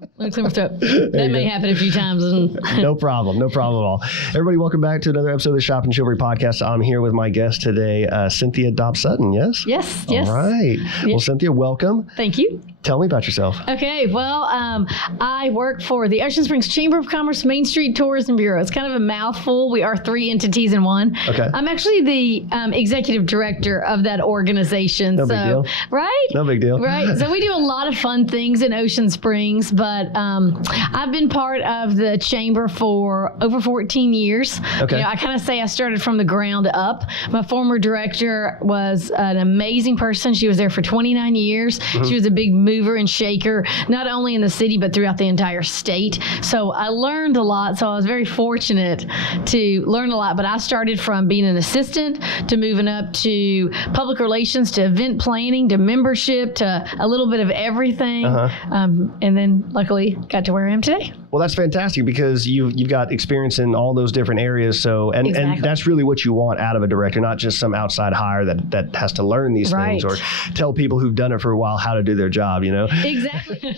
That may happen a few times. No problem at all. Everybody, welcome back to another episode of the Shop and Chivalry podcast. I'm here with my guest today, Cynthia Dobbs Sutton, yes? Yes. All right. Yes. Well, Cynthia, welcome. Thank you. Tell me about yourself. Okay, well, I work for the Ocean Springs Chamber of Commerce Mainstreet Tourism Bureau. It's kind of a mouthful. We are 3 entities in one. Okay. I'm actually the executive director of that organization. No big deal. Right? No big deal. Right. So we do a lot of fun things in Ocean Springs, but I've been part of the chamber for over 14 years. Okay. I kind of say I started from the ground up. My former director was an amazing person. She was there for 29 years. Mm-hmm. She was a big mover and shaker, not only in the city, but throughout the entire state. So I learned a lot. So I was very fortunate to learn a lot. But I started from being an assistant to moving up to public relations, to event planning, to membership, to a little bit of everything. And then luckily got to where I am today. Well, that's fantastic because you've got experience in all those different areas. So, and that's really what you want out of a director, not just some outside hire that has to learn these things or tell people who've done it for a while how to do their job, Exactly.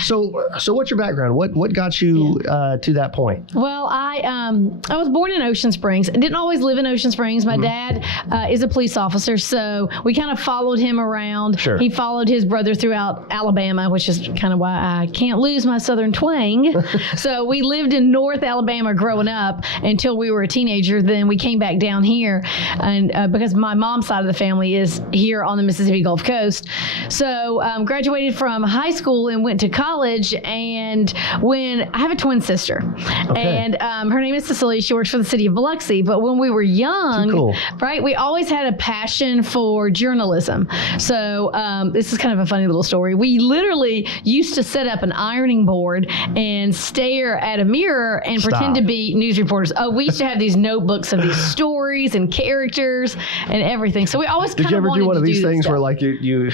So what's your background? What got you to that point? Well, I was born in Ocean Springs. I didn't always live in Ocean Springs. My dad is a police officer, so we kind of followed him around. Sure. He followed his brother throughout Alabama, which is kind of why I can't lose my Southern twang. So we lived in North Alabama growing up until we were a teenager. Then we came back down here, and because my mom's side of the family is here on the Mississippi Gulf Coast. So graduated from high school and went to college. And when I have a twin sister, and her name is Cecilia. She works for the city of Biloxi. But when we were young, right, we always had a passion for journalism. So this is kind of a funny little story. We literally used to set up an ironing board and stare at a mirror and pretend to be news reporters. Oh, we used to have these notebooks of these stories and characters and everything. So we always kind of wanted to do Did you ever do one of these things stuff. where like you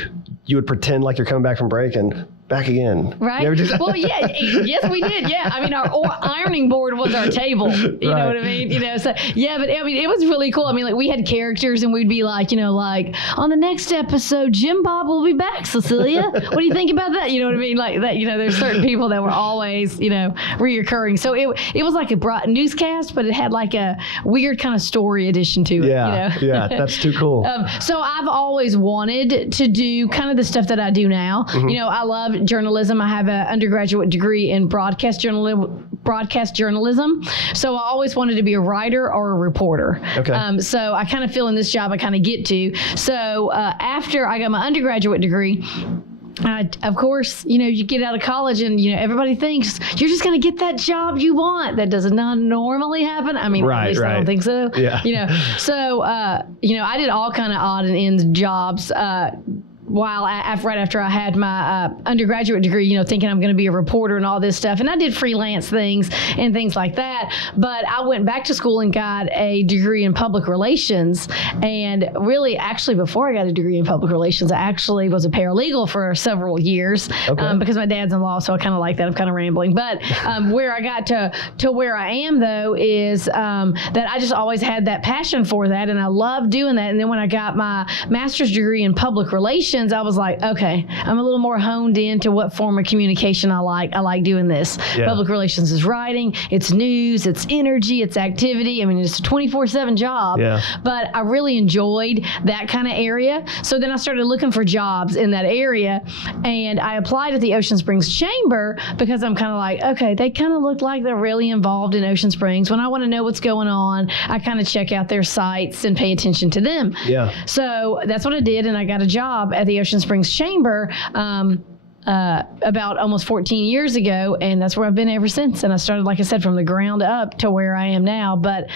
would pretend like you're coming back from break and back again? Right. Well, yes, we did. Yeah. I mean, our ironing board was our table. You know what I mean? So, but I mean, it was really cool. I mean, like we had characters and we'd be like, like on the next episode, Jim Bob will be back, Cecilia. What do you think about that? You know what I mean? Like that, there's certain people that were always, reoccurring. So it was like a broad newscast, but it had like a weird kind of story addition to it. Yeah, that's too cool. So I've always wanted to do kind of the stuff that I do now. I love journalism. I have an undergraduate degree in broadcast journalism. So I always wanted to be a writer or a reporter. Okay. So I kind of feel in this job I kind of get to. So after I got my undergraduate degree, of course, you get out of college and, everybody thinks you're just going to get that job you want. That does not normally happen. I mean, at least I don't think so. Yeah. So, I did all kind of odd and end jobs, right after I had my undergraduate degree, thinking I'm going to be a reporter and all this stuff. And I did freelance things and things like that. But I went back to school and got a degree in public relations. And really, actually, before I got a degree in public relations, I actually was a paralegal for several years because my dad's in law. So I kind of like that. I'm kind of rambling. But where I got to where I am, though, is that I just always had that passion for that. And I love doing that. And then when I got my master's degree in public relations, I was like, okay, I'm a little more honed into what form of communication I like. I like doing this. Yeah. Public relations is writing, it's news, it's energy, it's activity. I mean, it's a 24/7 job, but I really enjoyed that kind of area. So then I started looking for jobs in that area, and I applied at the Ocean Springs Chamber because I'm kind of like, okay, they kind of look like they're really involved in Ocean Springs. When I want to know what's going on, I kind of check out their sites and pay attention to them. Yeah. So that's what I did, and I got a job at the Ocean Springs Chamber about almost 14 years ago, and that's where I've been ever since. And I started, like I said, from the ground up to where I am now. But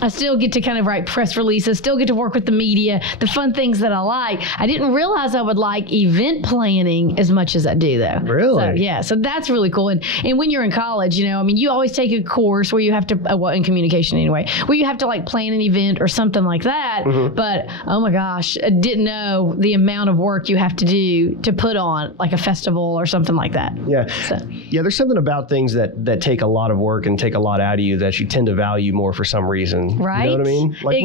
I still get to kind of write press releases, still get to work with the media, the fun things that I like. I didn't realize I would like event planning as much as I do, though. Really? So that's really cool. And when you're in college, you always take a course where you have to, in communication anyway, where you have to like plan an event or something like that. Mm-hmm. But oh my gosh, I didn't know the amount of work you have to do to put on like a festival or something like that. Yeah. Yeah, there's something about things that take a lot of work and take a lot out of you that you tend to value more for some reason. Right. You know what I mean? Like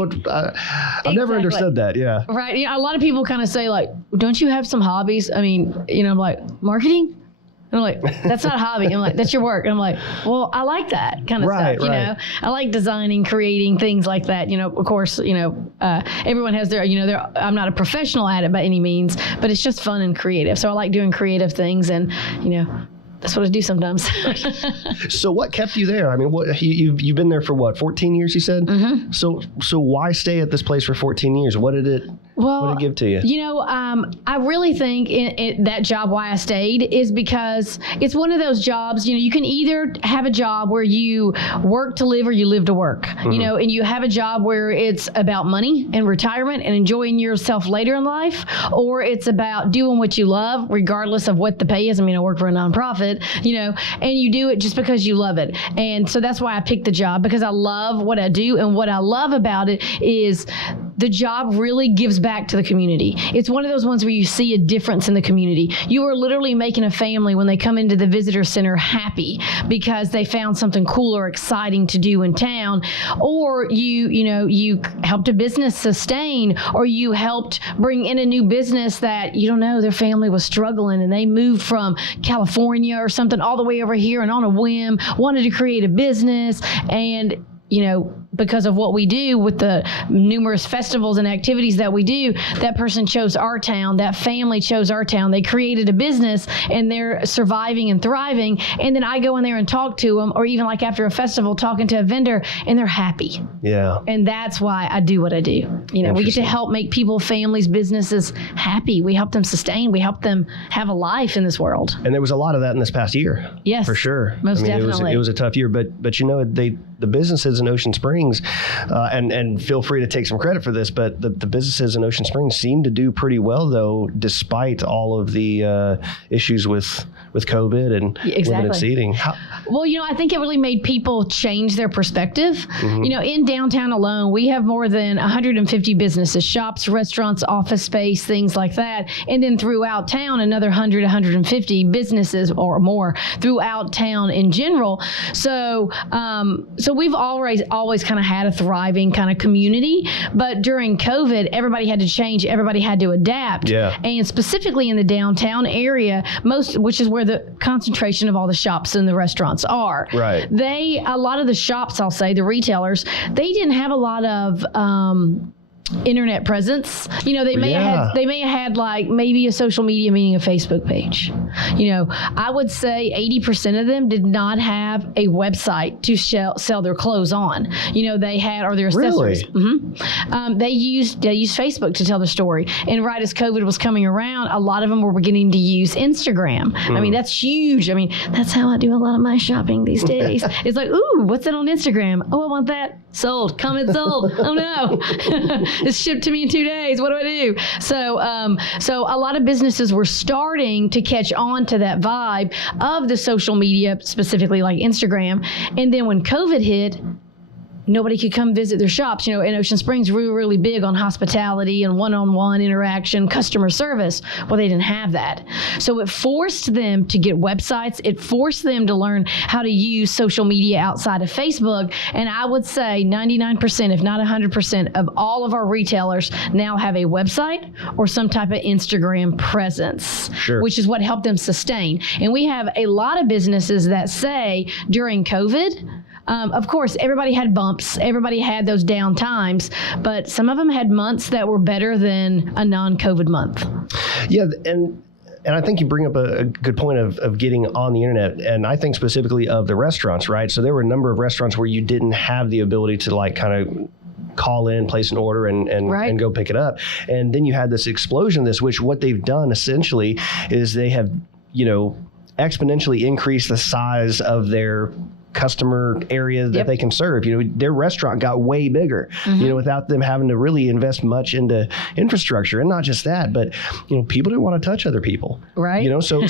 I've never understood that. Yeah. Right. A lot of people kind of say like, don't you have some hobbies? I mean, I'm like, marketing? I'm like, that's not a hobby. I'm like, that's your work. And I'm like, well, I like that kind of stuff, you know. I like designing, creating, things like that. You know, of course, you know, everyone has their, you know, I'm not a professional at it by any means, but it's just fun and creative. So I like doing creative things, and, you know, that's what I do sometimes. So what kept you there? I mean, what you've been there for what, 14 years, you said? Mm-hmm. So why stay at this place for 14 years? What did it give to you? You know, I really think that job, why I stayed, is because it's one of those jobs, you know, you can either have a job where you work to live or you live to work, mm-hmm. you know, and you have a job where it's about money and retirement and enjoying yourself later in life, or it's about doing what you love, regardless of what the pay is. I mean, I work for a nonprofit, you know, and you do it just because you love it. And so that's why I picked the job, because I love what I do. And what I love about it is the job really gives back to the community. It's one of those ones where you see a difference in the community. You are literally making a family when they come into the visitor center happy because they found something cool or exciting to do in town, or you helped a business sustain, or you helped bring in a new business that, you don't know, their family was struggling and they moved from California or something all the way over here, and on a whim wanted to create a business. And, you know, because of what we do with the numerous festivals and activities that we do, that person chose our town, that family chose our town. They created a business and they're surviving and thriving. And then I go in there and talk to them, or even like after a festival, talking to a vendor, and they're happy. Yeah. And that's why I do what I do. You know, we get to help make people, families, businesses happy. We help them sustain. We help them have a life in this world. And there was a lot of that in this past year. Yes. For sure. Most definitely. It was a tough year, but you know, the businesses in Ocean Springs, and feel free to take some credit for this, but the businesses in Ocean Springs seem to do pretty well, though, despite all of the issues with COVID and limited seating. Well, you know, I think it really made people change their perspective. Mm-hmm. You know, in downtown alone, we have more than 150 businesses, shops, restaurants, office space, things like that. And then throughout town, another 100, 150 businesses or more throughout town in general. So we've always kind of had a thriving kind of community. But during COVID, everybody had to change. Everybody had to adapt. Yeah. And specifically in the downtown area, which is where the concentration of all the shops and the restaurants are. Right. A lot of the shops, I'll say, the retailers, they didn't have a lot of internet presence. You know, they may have had like maybe a social media, meaning a Facebook page. You know, I would say 80% of them did not have a website to sell their clothes on. You know, they had, or their accessories. Really? Mm-hmm. They used Facebook to tell their story. And right as COVID was coming around, a lot of them were beginning to use Instagram. I mean, that's huge. I mean, that's how I do a lot of my shopping these days. It's like, ooh, what's that on Instagram? Oh, I want that. Sold. Comment sold. Oh no. It's shipped to me in 2 days. What do I do? So a lot of businesses were starting to catch on to that vibe of the social media, specifically like Instagram. And then when COVID hit, nobody could come visit their shops. You know, in Ocean Springs, we were really big on hospitality and one-on-one interaction, customer service. Well, they didn't have that. So it forced them to get websites. It forced them to learn how to use social media outside of Facebook. And I would say 99%, if not 100%, of all of our retailers now have a website or some type of Instagram presence, which is what helped them sustain. And we have a lot of businesses that say during COVID, of course, everybody had bumps. Everybody had those down times, but some of them had months that were better than a non-COVID month. Yeah, and I think you bring up a good point of getting on the internet, and I think specifically of the restaurants, right? So there were a number of restaurants where you didn't have the ability to like kind of call in, place an order, and go pick it up. And then you had this explosion of this, which what they've done essentially is they have, you know, exponentially increased the size of their customer area that they can serve. You know, their restaurant got way bigger, you know, without them having to really invest much into infrastructure. And not just that, but, you know, people didn't want to touch other people. Right. You know, so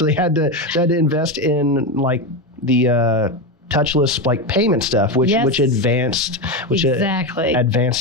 they had to invest in like the touchless like payment stuff, which advanced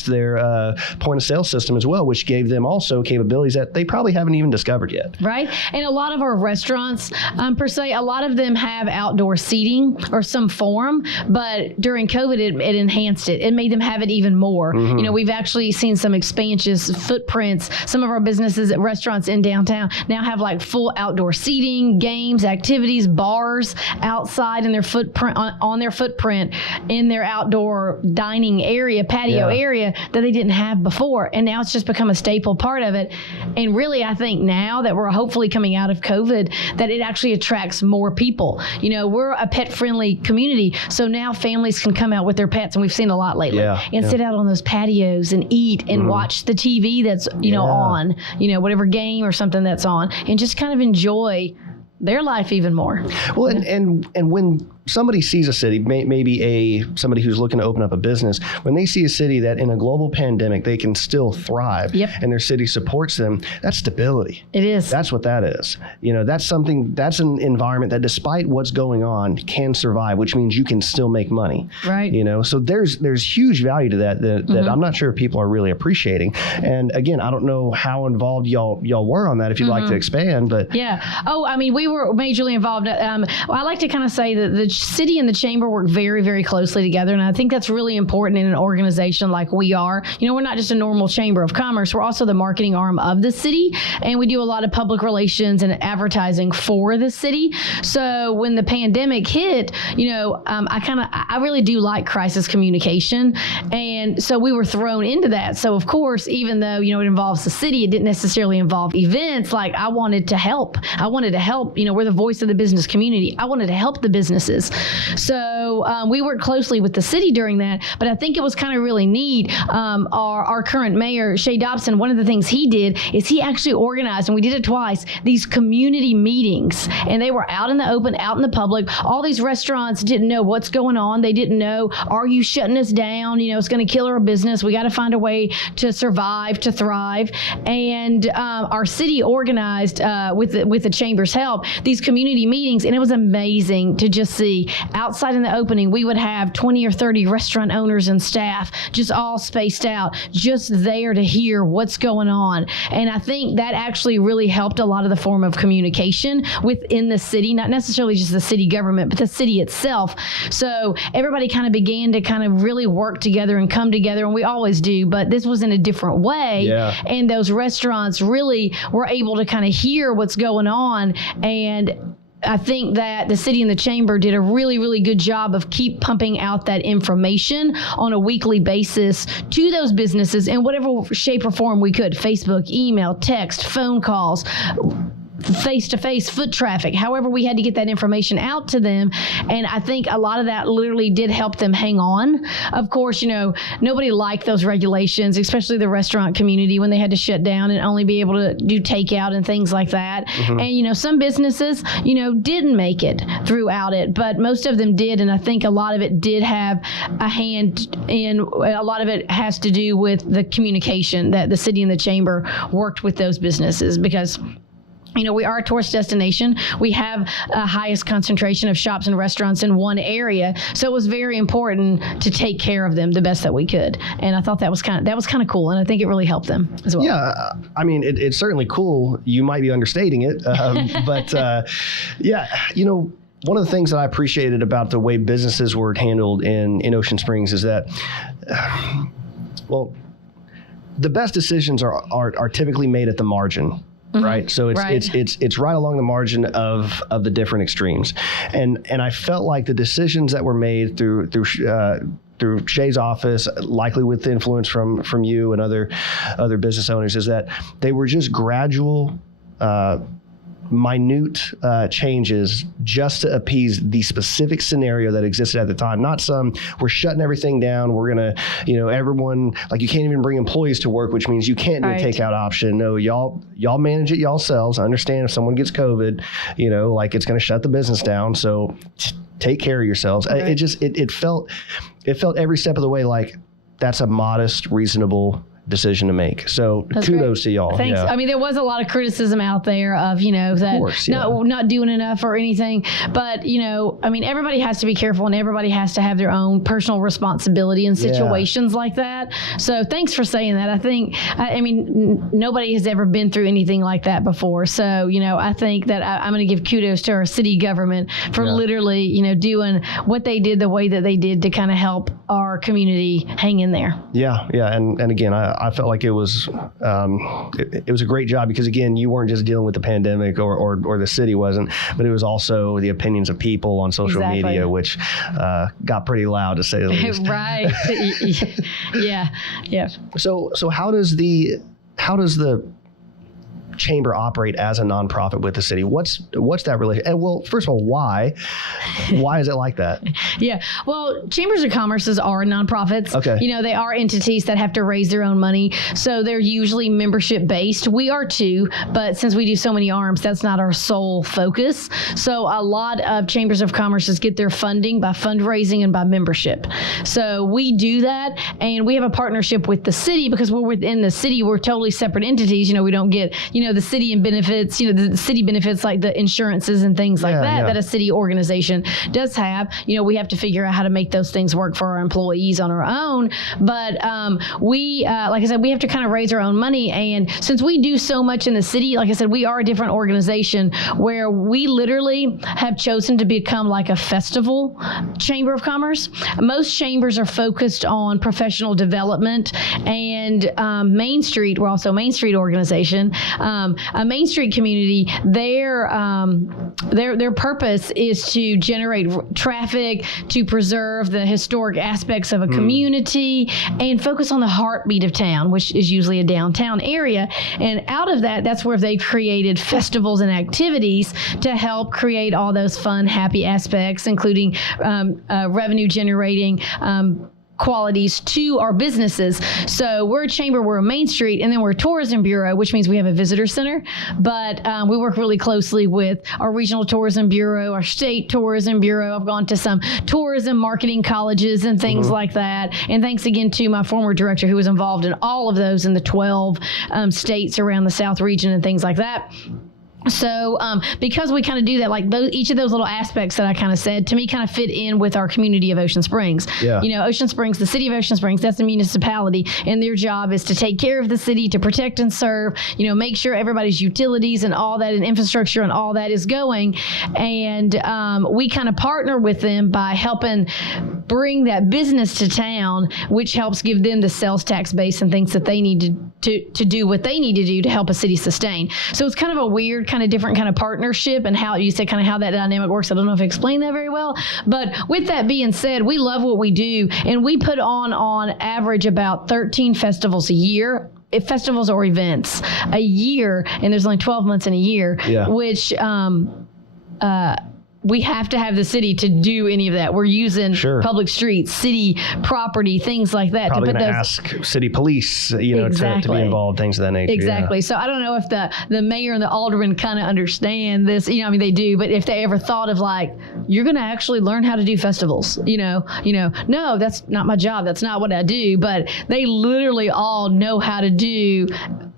their point of sale system as well, which gave them also capabilities that they probably haven't even discovered yet. Right. And a lot of our restaurants, per se, a lot of them have outdoor seating or some form, but during COVID, it enhanced it. It made them have it even more. You know, we've actually seen some expansions, footprints. Some of our businesses at restaurants in downtown now have like full outdoor seating, games, activities, bars outside in their footprint, on their footprint in their outdoor dining area, patio area that they didn't have before. And now it's just become a staple part of it. And really, I think now that we're hopefully coming out of COVID, that it actually attracts more people. You know, we're a pet-friendly community, so now families can come out with their pets, and we've seen a lot lately, and sit out on those patios and eat and watch the TV that's, you know, on, you know, whatever game or something that's on, and just kind of enjoy their life even more. Well, and when somebody sees a city, maybe somebody who's looking to open up a business, when they see a city that in a global pandemic, they can still thrive and their city supports them, that's stability. It is. That's what that is. You know, that's an environment that despite what's going on can survive, which means you can still make money. Right. You know, so there's huge value to that I'm not sure people are really appreciating. And again, I don't know how involved y'all were on that, if you'd like to expand, but. Yeah. Oh, I mean, we were majorly involved. I like to kind of say that the city and the chamber work very, very closely together. And I think that's really important in an organization like we are. You know, we're not just a normal chamber of commerce. We're also the marketing arm of the city. And we do a lot of public relations and advertising for the city. So when the pandemic hit, you know, I really do like crisis communication. And so we were thrown into that. So of course, even though, you know, it involves the city, it didn't necessarily involve events. Like I wanted to help. You know, we're the voice of the business community. I wanted to help the businesses. So we worked closely with the city during that, but I think it was kind of really neat. Our current mayor, Shay Dobson, one of the things he did is he actually organized, and we did it twice, these community meetings, and they were out in the open, out in the public. All these restaurants didn't know what's going on. They didn't know, are you shutting us down? You know, it's going to kill our business. We got to find a way to survive, to thrive. And our city organized with the chamber's help these community meetings, and it was amazing to just see outside in the opening. We would have 20 or 30 restaurant owners and staff just all spaced out, just there to hear what's going on. And I think that actually really helped a lot of the form of communication within the city, not necessarily just the city government, but the city itself. So everybody kind of began to kind of really work together and come together, and we always do, but this was in a different way. And those restaurants really were able to kind of hear what's going on. And I think that the city and the chamber did a really, really good job of keep pumping out that information on a weekly basis to those businesses in whatever shape or form we could. Facebook, email, text, phone calls, face-to-face foot traffic, however we had to get that information out to them. And I think a lot of that literally did help them hang on. Of course, you know, nobody liked those regulations, especially the restaurant community, when they had to shut down and only be able to do takeout and things like that. And, you know, some businesses, you know, didn't make it throughout it, but most of them did. And I think a lot of it did have a hand in, a lot of it has to do with the communication that the city and the chamber worked with those businesses, because you know, we are a tourist destination. We have a highest concentration of shops and restaurants in one area. So it was very important to take care of them the best that we could. And I thought that was kind of cool. And I think it really helped them as well. Yeah. I mean, it's certainly cool. You might be understating it. But yeah, you know, one of the things that I appreciated about the way businesses were handled in Ocean Springs is that, well, the best decisions are typically made at the margin. Right. So it's right along the margin of the different extremes. And I felt like the decisions that were made through Shay's office, likely with influence from you and other business owners, is that they were just gradual, minute changes just to appease the specific scenario that existed at the time. Not some, we're shutting everything down. We're going to, you know, everyone, like you can't even bring employees to work, which means you can't do a takeout option. No, y'all manage it yourselves. I understand if someone gets COVID, you know, like it's going to shut the business down. So take care of yourselves. It felt every step of the way like that's a modest, reasonable decision to make. So kudos to y'all. Thanks. Yeah. I mean, there was a lot of criticism out there of, not doing enough or anything. But, I mean, everybody has to be careful and everybody has to have their own personal responsibility in situations like that. So thanks for saying that. I mean, nobody has ever been through anything like that before. So, I think that I'm going to give kudos to our city government for literally, doing what they did the way that they did to kind of help our community hang in there. Yeah. And again, I felt like it was a great job because, again, you weren't just dealing with the pandemic or the city wasn't, but it was also the opinions of people on social media, which got pretty loud, to say the least. Right. Yeah. So how does the chamber operate as a nonprofit with the city? What's that relation? And well, first of all, why is it like that? Yeah. Well, chambers of commerces are nonprofits. Okay. They are entities that have to raise their own money. So they're usually membership based. We are too, but since we do so many arms, that's not our sole focus. So a lot of chambers of commerces get their funding by fundraising and by membership. So we do that, and we have a partnership with the city because we're within the city. We're totally separate entities. We don't get, the city and benefits, the city benefits like the insurances and things like that a city organization does have. We have to figure out how to make those things work for our employees on our own. But we, like I said, we have to kind of raise our own money. And since we do so much in the city, like I said, we are a different organization where we literally have chosen to become like a festival chamber of commerce. Most chambers are focused on professional development and Mainstreet. We're also a Mainstreet organization. A Mainstreet community, their purpose is to generate traffic, to preserve the historic aspects of a community, and focus on the heartbeat of town, which is usually a downtown area. And out of that, that's where they've created festivals and activities to help create all those fun, happy aspects, including revenue generating qualities to our businesses. So we're a chamber, we're a Mainstreet, and then we're a tourism bureau, which means we have a visitor center. But we work really closely with our regional tourism bureau, our state tourism bureau. I've gone to some tourism marketing colleges and things like that. And thanks again to my former director who was involved in all of those in the 12 states around the South region and things like that. So because we kind of do that, like each of those little aspects that I kind of said, to me kind of fit in with our community of Ocean Springs. Yeah. Ocean Springs, the city of Ocean Springs, that's the municipality, and their job is to take care of the city, to protect and serve, make sure everybody's utilities and all that and infrastructure and all that is going. And we kind of partner with them by helping bring that business to town, which helps give them the sales tax base and things that they need to do what they need to do to help a city sustain. So it's kind of a weird, kind of different kind of partnership, and how you said kind of how that dynamic works. I don't know if I explained that very well, but with that being said, we love what we do, and we put on average about 13 festivals a year. Festivals or events a year, and there's only 12 months in a year, which we have to have the city to do any of that. We're using public streets, city property, things like that. Probably to put those, ask city police, to be involved, things of that nature. Exactly. So I don't know if the mayor and the alderman kind of understand this. They do. But if they ever thought of like, you're going to actually learn how to do festivals, no, that's not my job. That's not what I do. But they literally all know how to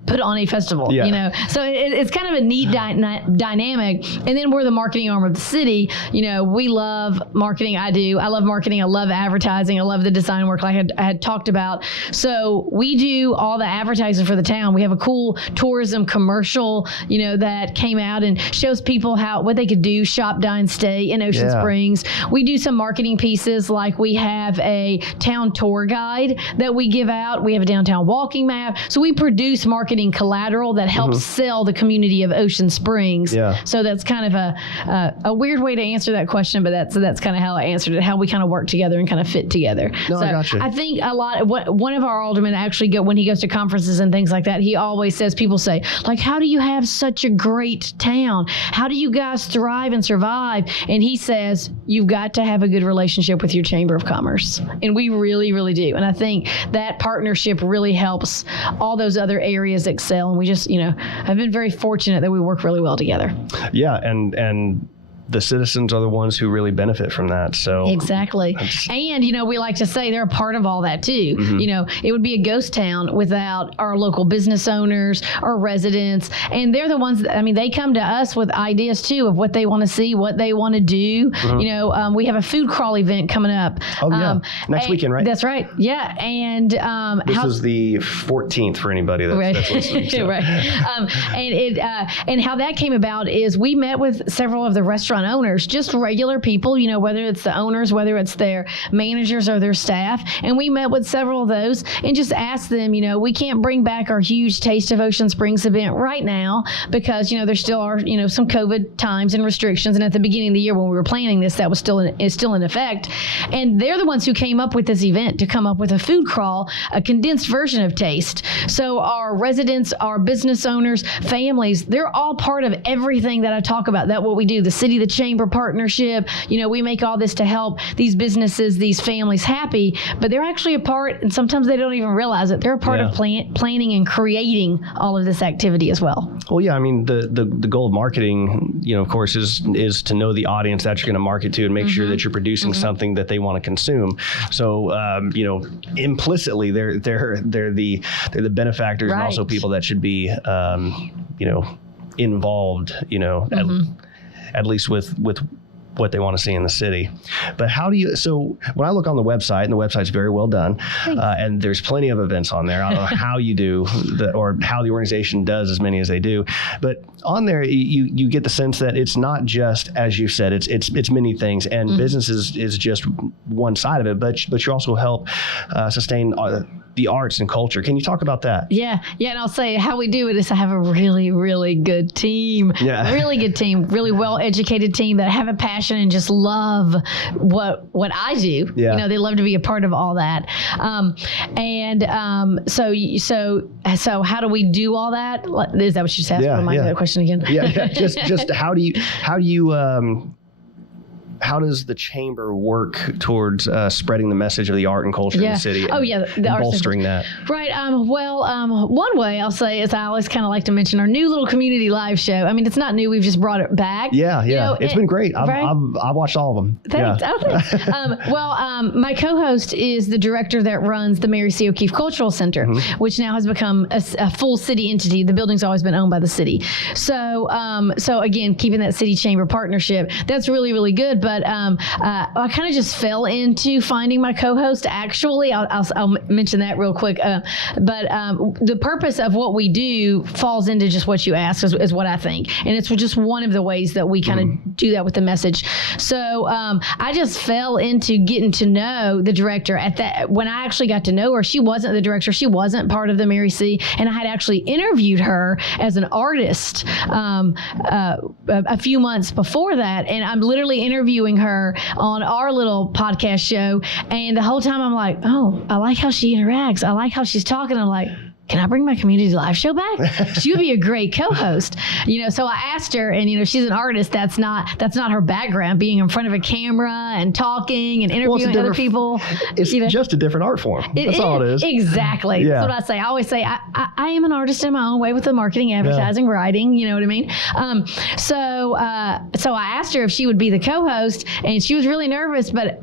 put on a festival, So it's kind of a neat dynamic. And then we're the marketing arm of the city. We love marketing. I love marketing. I love advertising. I love the design work like I had talked about. So we do all the advertising for the town. We have a cool tourism commercial, that came out and shows people what they could do, shop, dine, stay in Ocean Springs. We do some marketing pieces, like we have a town tour guide that we give out. We have a downtown walking map. So we produce marketing collateral that helps sell the community of Ocean Springs. Yeah. So that's kind of a weird way to answer that question, but that's kind of how I answered it, how we kind of work together and kind of fit together. No, so I got you. I think one of our aldermen actually when he goes to conferences and things like that, he always says, people say, like, how do you have such a great town? How do you guys thrive and survive? And he says, you've got to have a good relationship with your Chamber of Commerce. And we really, really do. And I think that partnership really helps all those other areas excel. And we just, I've been very fortunate that we work really well together. Yeah. And the citizens are the ones who really benefit from that. So exactly. And, we like to say they're a part of all that too. It would be a ghost town without our local business owners or residents. And they're the ones they come to us with ideas too of what they want to see, what they want to do. We have a food crawl event coming up. Oh, yeah. Next weekend, right? That's right. Yeah. And this is the 14th for anybody that's listening. So. Right. And how that came about is we met with several of the restaurant owners, just regular people, whether it's the owners, whether it's their managers or their staff. And we met with several of those and just asked them, we can't bring back our huge Taste of Ocean Springs event right now because, there still are, some COVID times and restrictions. And at the beginning of the year when we were planning this, that was is still in effect. And they're the ones who came up with this event to come up with a food crawl, a condensed version of Taste. So our residents, our business owners, families, they're all part of everything that I talk about. That's what we do. The city, the chamber partnership, we make all this to help these businesses, these families happy, but they're actually a part, and sometimes they don't even realize it. They're a part of planning and creating all of this activity as well. Well, yeah, the goal of marketing, of course, is to know the audience that you're going to market to and make sure that you're producing something that they want to consume. So, implicitly, they're the benefactors and also people that should be, involved, at least with what they want to see in the city. But so when I look on the website, and the website's very well done, and there's plenty of events on there. I don't know how you do or how the organization does as many as they do, but on there you get the sense that it's not just, as you said, it's many things, and business is just one side of it, but you also help sustain the arts and culture. Can you talk about that? Yeah. And I'll say how we do it is I have a really, really good team. Yeah. Really good team, really well-educated team that have a passion and just love what I do. Yeah. They love to be a part of all that. So how do we do all that? Is that what you just asked? Remind me that question again. Yeah. Just how does the chamber work towards spreading the message of the art and culture in the city? And bolstering that. Right. One way I'll say is I always kind of like to mention our new little community live show. It's not new. We've just brought it back. Yeah. It's been great. I've watched all of them. Thanks. Yeah. Thanks. My co-host is the director that runs the Mary C. O'Keefe Cultural Center, which now has become a full city entity. The building's always been owned by the city. So again, keeping that city chamber partnership, that's really, really good. But I kind of just fell into finding my co-host. Actually, I'll mention that real quick. But the purpose of what we do falls into just what you asked, is what I think. And it's just one of the ways that we kind of do that with the message. So I just fell into getting to know the director when I actually got to know her. She wasn't the director. She wasn't part of the Mary C. And I had actually interviewed her as an artist a few months before that. And I'm literally interviewing her on our little podcast show, and the whole time I'm like, oh, I like how she interacts, I like how she's talking. I'm like, can I bring my community live show back? She would be a great co-host. So I asked her, and she's an artist. That's not her background, being in front of a camera and talking and interviewing other people. It's just a different art form. That's all it is. Exactly. Yeah. That's what I say. I always say I am an artist in my own way with the marketing, advertising, writing. You know what I mean? So I asked her if she would be the co-host, and she was really nervous, but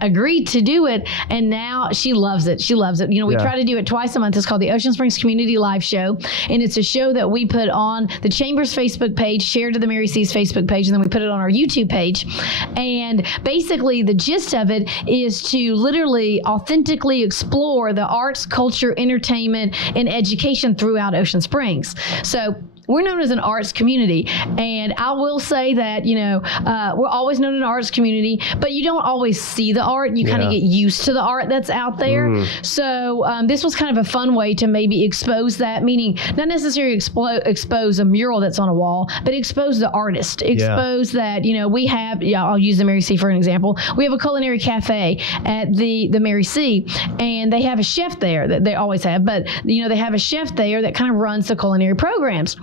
agreed to do it. And now she loves it. She loves it. We try to do it twice a month. It's called the Ocean Springs Community Live Show, and it's a show that we put on the Chamber's Facebook page, shared to the Mary C's Facebook page, and then we put it on our YouTube page. And basically the gist of it is to literally authentically explore the arts, culture, entertainment, and education throughout Ocean Springs. So we're known as an arts community, and I will say that, we're always known as an arts community, but you don't always see the art. You kind of get used to the art that's out there. So this was kind of a fun way to maybe expose that, meaning not necessarily expose a mural that's on a wall, but expose the artist, expose that, we have, I'll use the Mary C for an example. We have a culinary cafe at the Mary C, and they have a chef there that they always have, but, they have a chef there that kind of runs the culinary programs.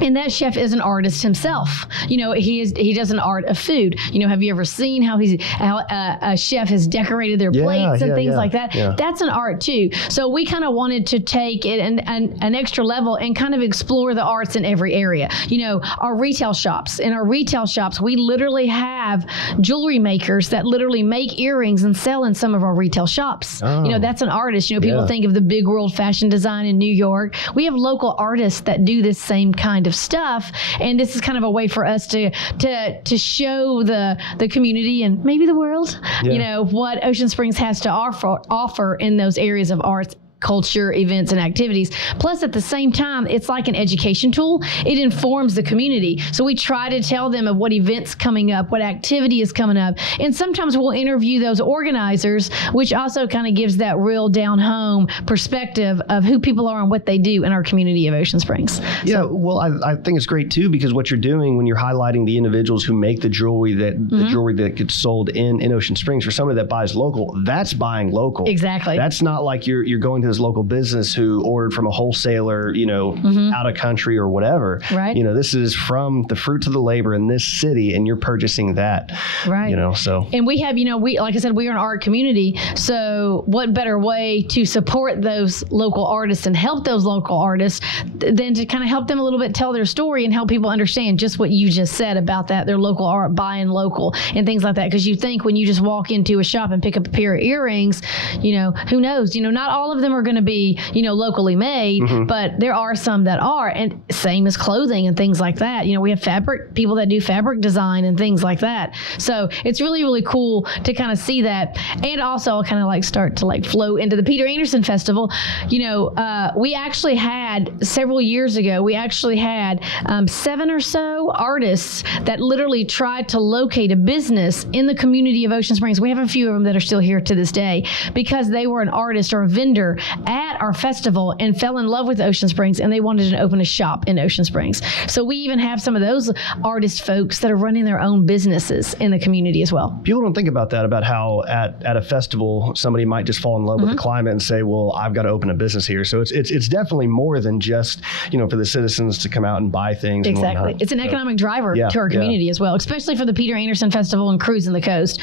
And that chef is an artist himself. He does an art of food. Have you ever seen how a chef has decorated their plates and things like that? Yeah. That's an art too. So we kind of wanted to take it an extra level and kind of explore the arts in every area. Our retail shops. In our retail shops, we literally have jewelry makers that literally make earrings and sell in some of our retail shops. Oh. That's an artist. People think of the big world fashion design in New York. We have local artists that do this same kind of stuff, and this is kind of a way for us to show the community and maybe the world, what Ocean Springs has to offer in those areas of arts, culture, events, and activities. Plus, at the same time, it's like an education tool. It informs the community. So we try to tell them of what events coming up, what activity is coming up. And sometimes we'll interview those organizers, which also kind of gives that real down-home perspective of who people are and what they do in our community of Ocean Springs. Yeah, well, I think it's great, too, because what you're doing when you're highlighting the individuals who make the jewelry that gets sold in Ocean Springs, for somebody that buys local, that's buying local. Exactly. That's not like you're going to this local business who ordered from a wholesaler, out of country or whatever. Right. This is from the fruits of the labor in this city, and you're purchasing that. Right. So. And we have, like I said, we are an art community. So what better way to support those local artists and help those local artists than to kind of help them a little bit tell their story and help people understand just what you just said about that, their local art, buying local and things like that. Because you think when you just walk into a shop and pick up a pair of earrings, who knows? Not all of them are going to be, locally made, but there are some that are, and same as clothing and things like that. We have people that do fabric design and things like that. So it's really, really cool to kind of see that. And also I'll kind of start to flow into the Peter Anderson Festival. We actually had several years ago, 7 or so artists that literally tried to locate a business in the community of Ocean Springs. We have a few of them that are still here to this day because they were an artist or a vendor at our festival and fell in love with Ocean Springs, and they wanted to open a shop in Ocean Springs. So we even have some of those artist folks that are running their own businesses in the community as well. People don't think about that, about how at a festival somebody might just fall in love with the climate and say, well, I've got to open a business here. So it's definitely more than just for the citizens to come out and buy things. Exactly. It's an economic driver to our community as well, especially for the Peter Anderson Festival and Cruising the Coast.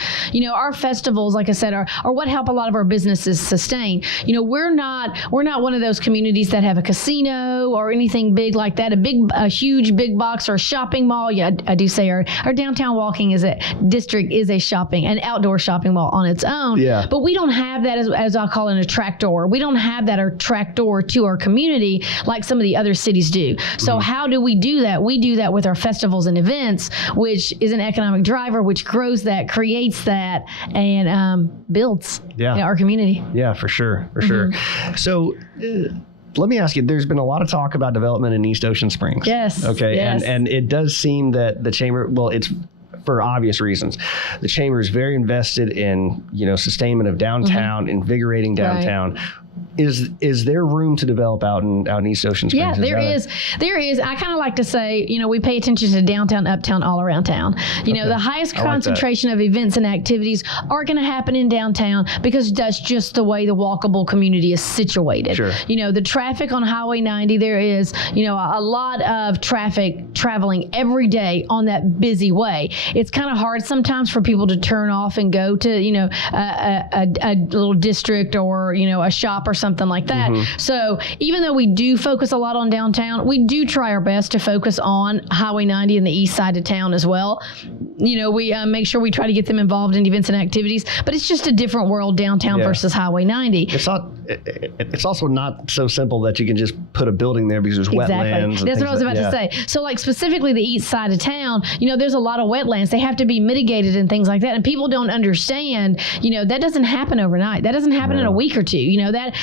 Our festivals, like I said, are what help a lot of our businesses sustain. We're not one of those communities that have a casino or anything big like that, a huge big box or a shopping mall. Yeah, I do say our downtown walking district is an outdoor shopping mall on its own. Yeah. But we don't have that as I'll call it, an attractor. We don't have that attractor to our community like some of the other cities do. So how do we do that? We do that with our festivals and events, which is an economic driver, which grows that, creates that, and builds our community. Yeah, for sure. So let me ask you, there's been a lot of talk about development in East Ocean Springs. Yes. Okay. Yes. And it does seem that the chamber, it's for obvious reasons. The chamber is very invested in, sustainment of downtown, invigorating downtown. Right. Is there room to develop out in East Ocean Springs? Yeah, there is. I kind of like to say, we pay attention to downtown, uptown, all around town. The highest concentration of events and activities are going to happen in downtown because that's just the way the walkable community is situated. Sure. The traffic on Highway 90, there is, a lot of traffic traveling every day on that busy way. It's kind of hard sometimes for people to turn off and go to, a little district or, a shop or something like that. So even though we do focus a lot on downtown, we do try our best to focus on Highway 90 and the east side of town as well. We make sure we try to get them involved in events and activities, but it's just a different world downtown versus Highway 90. It's also not so simple that you can just put a building there because there's wetlands. That's what I was about to say. So specifically the east side of town, there's a lot of wetlands. They have to be mitigated and things like that. And people don't understand, that doesn't happen overnight. That doesn't happen in a week or two.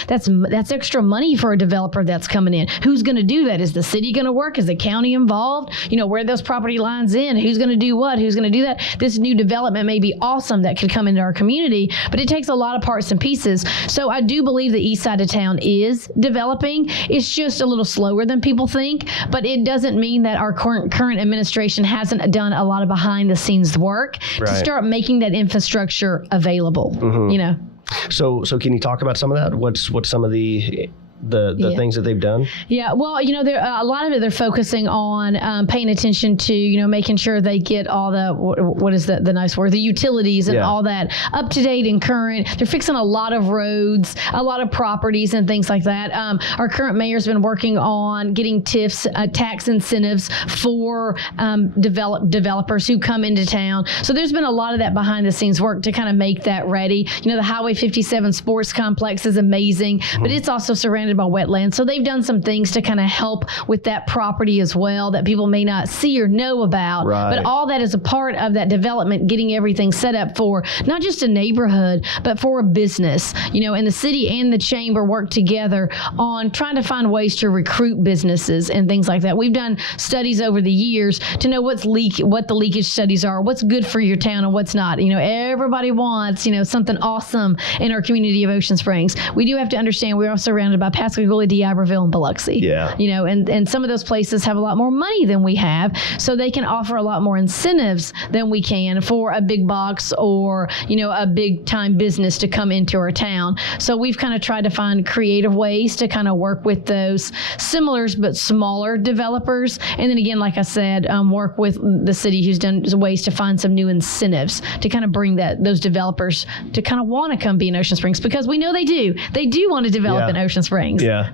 That's extra money for a developer that's coming in. Who's going to do that? Is the city going to work? Is the county involved? Where are those property lines in? Who's going to do what? Who's going to do that? This new development may be awesome that could come into our community, but it takes a lot of parts and pieces. So I do believe the east side of town is developing. It's just a little slower than people think, but it doesn't mean that our current administration hasn't done a lot of behind the scenes work to start making that infrastructure available. So can you talk about some of that? What's some of the the things that they've done? Yeah, well, a lot of it they're focusing on paying attention to, making sure they get all the, what is the nice word, the utilities and all that up to date and current. They're fixing a lot of roads, a lot of properties and things like that. Our current mayor's been working on getting TIFs, tax incentives for developers who come into town. So there's been a lot of that behind the scenes work to kind of make that ready. The Highway 57 sports complex is amazing, but it's also surrounded by wetlands. So they've done some things to kind of help with that property as well that people may not see or know about. Right. But all that is a part of that development, getting everything set up for not just a neighborhood, but for a business. And the city and the chamber work together on trying to find ways to recruit businesses and things like that. We've done studies over the years to know what the leakage studies are, what's good for your town and what's not. Everybody wants, something awesome in our community of Ocean Springs. We do have to understand we are surrounded by Pascagoula, D'Iberville, and Biloxi. Yeah. And some of those places have a lot more money than we have, so they can offer a lot more incentives than we can for a big box or, a big time business to come into our town. So we've kind of tried to find creative ways to kind of work with those similars but smaller developers. And then again, like I said, work with the city who's done ways to find some new incentives to kind of bring those developers to kind of want to come be in Ocean Springs, because we know they do want to develop in Ocean Springs. Yeah.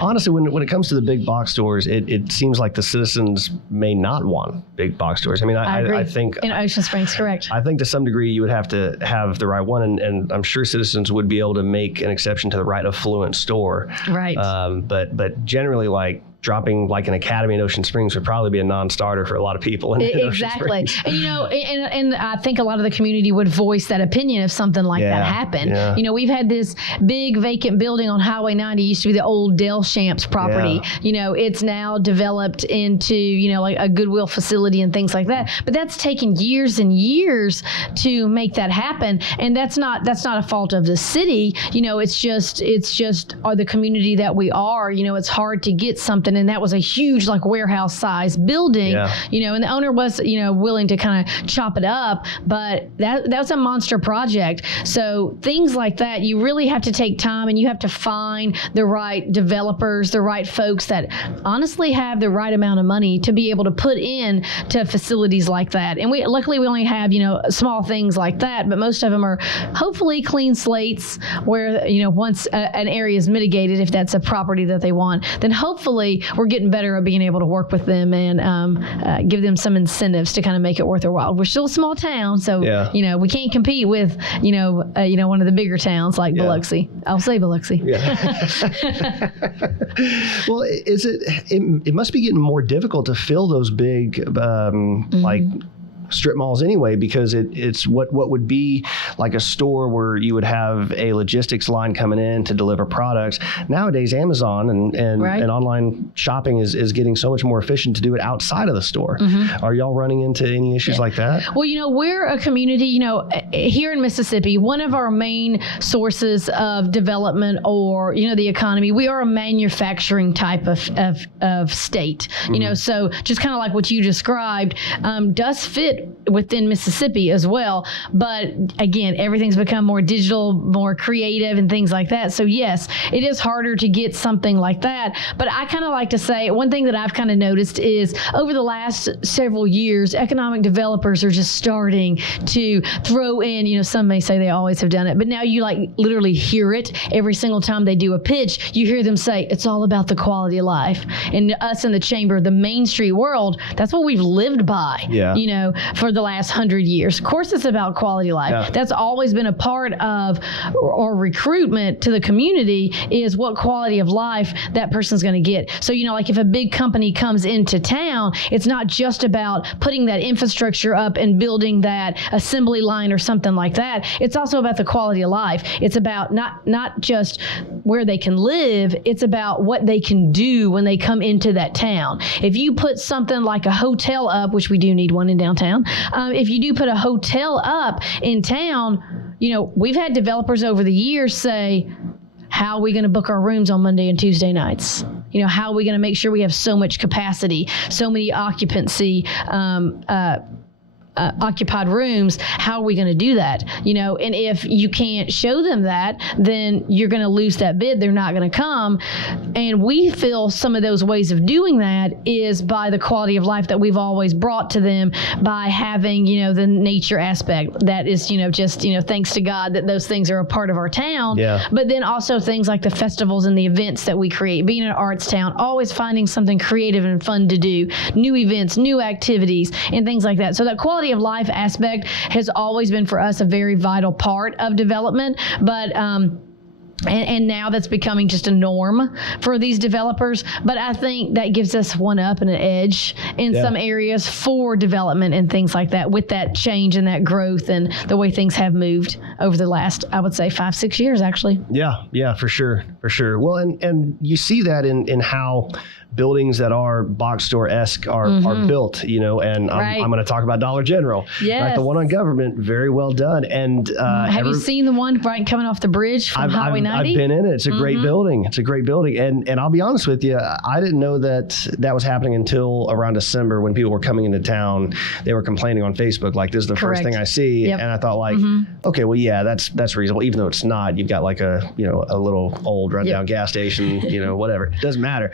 Honestly, when it comes to the big box stores, it seems like the citizens may not want big box stores. I mean, I agree. I think in Ocean Springs, correct. I think to some degree you would have to have the right one, and I'm sure citizens would be able to make an exception to the right affluent store. Right. But generally, like, dropping like an Academy in Ocean Springs would probably be a non-starter for a lot of people in exactly. And I think a lot of the community would voice that opinion if something like that happened. Yeah. We've had this big vacant building on Highway 90, used to be the old Del Shamps property. Yeah. It's now developed into, like a Goodwill facility and things like that. But that's taken years and years to make that happen. And that's not a fault of the city. It's just the community that we are. It's hard to get something. And that was a huge, like, warehouse size building, and the owner was, willing to kind of chop it up, but that was a monster project. So things like that, you really have to take time, and you have to find the right developers, the right folks that honestly have the right amount of money to be able to put in to facilities like that. And luckily we only have, small things like that, but most of them are hopefully clean slates where, once an area is mitigated, if that's a property that they want, then hopefully we're getting better at being able to work with them and give them some incentives to kind of make it worth their while. We're still a small town, so we can't compete with one of the bigger towns like Biloxi. I'll say Biloxi. Yeah. Well, it must be getting more difficult to fill those big like strip malls anyway, because it's what would be like a store where you would have a logistics line coming in to deliver products. Nowadays, Amazon and online shopping is getting so much more efficient to do it outside of the store. Mm-hmm. Are y'all running into any issues like that? Well, we're a community, here in Mississippi, one of our main sources of development or, the economy, we are a manufacturing type of state, mm-hmm. So just kind of like what you described, does fit within Mississippi as well. But again, everything's become more digital, more creative and things like that. So yes, it is harder to get something like that. But I kind of like to say one thing that I've kind of noticed is over the last several years, economic developers are just starting to throw in, some may say they always have done it, but now you like literally hear it every single time they do a pitch. You hear them say, it's all about the quality of life. And us in the chamber, the Mainstreet world, that's what we've lived by. Yeah. For the last 100 years. Of course, it's about quality of life. Yeah. That's always been a part of or recruitment to the community is what quality of life that person's going to get. So, like if a big company comes into town, it's not just about putting that infrastructure up and building that assembly line or something like that. It's also about the quality of life. It's about not just where they can live. It's about what they can do when they come into that town. If you put something like a hotel up, which we do need one in downtown, if you do put a hotel up in town, we've had developers over the years say, how are we going to book our rooms on Monday and Tuesday nights? How are we going to make sure we have so much capacity, so many occupancy occupied rooms, how are we going to do that? And if you can't show them that, then you're going to lose that bid. They're not going to come. And we feel some of those ways of doing that is by the quality of life that we've always brought to them, by having, the nature aspect. That is, just, thanks to God that those things are a part of our town. Yeah. But then also things like the festivals and the events that we create, being an arts town, always finding something creative and fun to do, new events, new activities, and things like that. So that quality of life aspect has always been for us a very vital part of development. But and now that's becoming just a norm for these developers. But I think that gives us one up and an edge in some areas for development and things like that, with that change and that growth and the way things have moved over the last, I would say, 5-6 years, actually. Yeah, for sure. Well, and you see that in how buildings that are box store-esque are built, and I'm going to talk about Dollar General. Yes. Right, the one on Government, very well done. And have you seen the one right coming off the bridge from Highway 90? I've been in it. It's a great building. It's a great building. And I'll be honest with you, I didn't know that was happening until around December, when people were coming into town. They were complaining on Facebook, like, this is the first thing I see. Yep. And I thought, like, okay, well, yeah, that's reasonable. Even though it's not, you've got like a little old rundown gas station, whatever. It doesn't matter.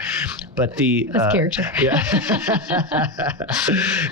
But that's character. Yeah.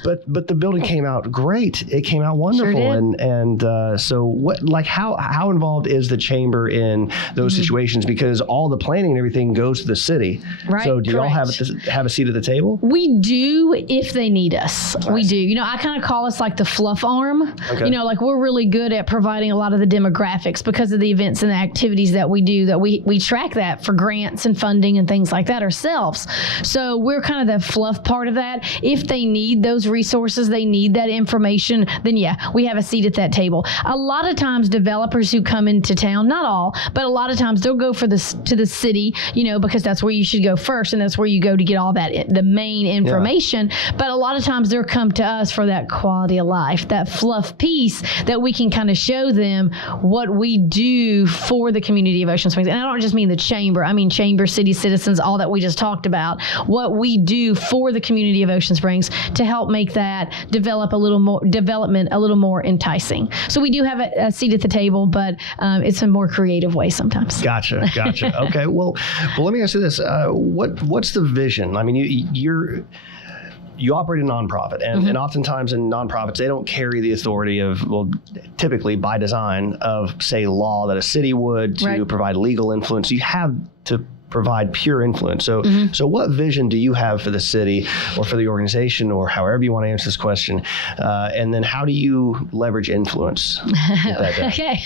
but the building came out great. It came out wonderful. Sure did. And so what, like, how involved is the chamber in those situations? Because all the planning and everything goes to the city. Right. So do y'all have a seat at the table? We do if they need us. Nice. We do. I kind of call us like the fluff arm. Okay. Like, we're really good at providing a lot of the demographics because of the events and the activities that we do, that we track that for grants and funding and things like that ourselves. So we're kind of the fluff part of that. If they need those resources, they need that information, then we have a seat at that table. A lot of times developers who come into town, not all, but a lot of times they'll go to the city, because that's where you should go first, and that's where you go to get all that, the main information. Yeah. But a lot of times they'll come to us for that quality of life, that fluff piece that we can kind of show them what we do for the community of Ocean Springs. And I don't just mean the chamber. I mean chamber, city citizens, all that we just talked about. What we do for the community of Ocean Springs to help make that development a little more enticing. So we do have a seat at the table, but it's a more creative way sometimes. Gotcha. Okay. Well, let me ask you this: what's the vision? I mean, you operate a nonprofit, and oftentimes in nonprofits, they don't carry the authority of, typically by design, of, say, law that a city would to provide legal influence. You have to provide pure influence. So what vision do you have for the city or for the organization, or however you want to answer this question? And then how do you leverage influence? Okay.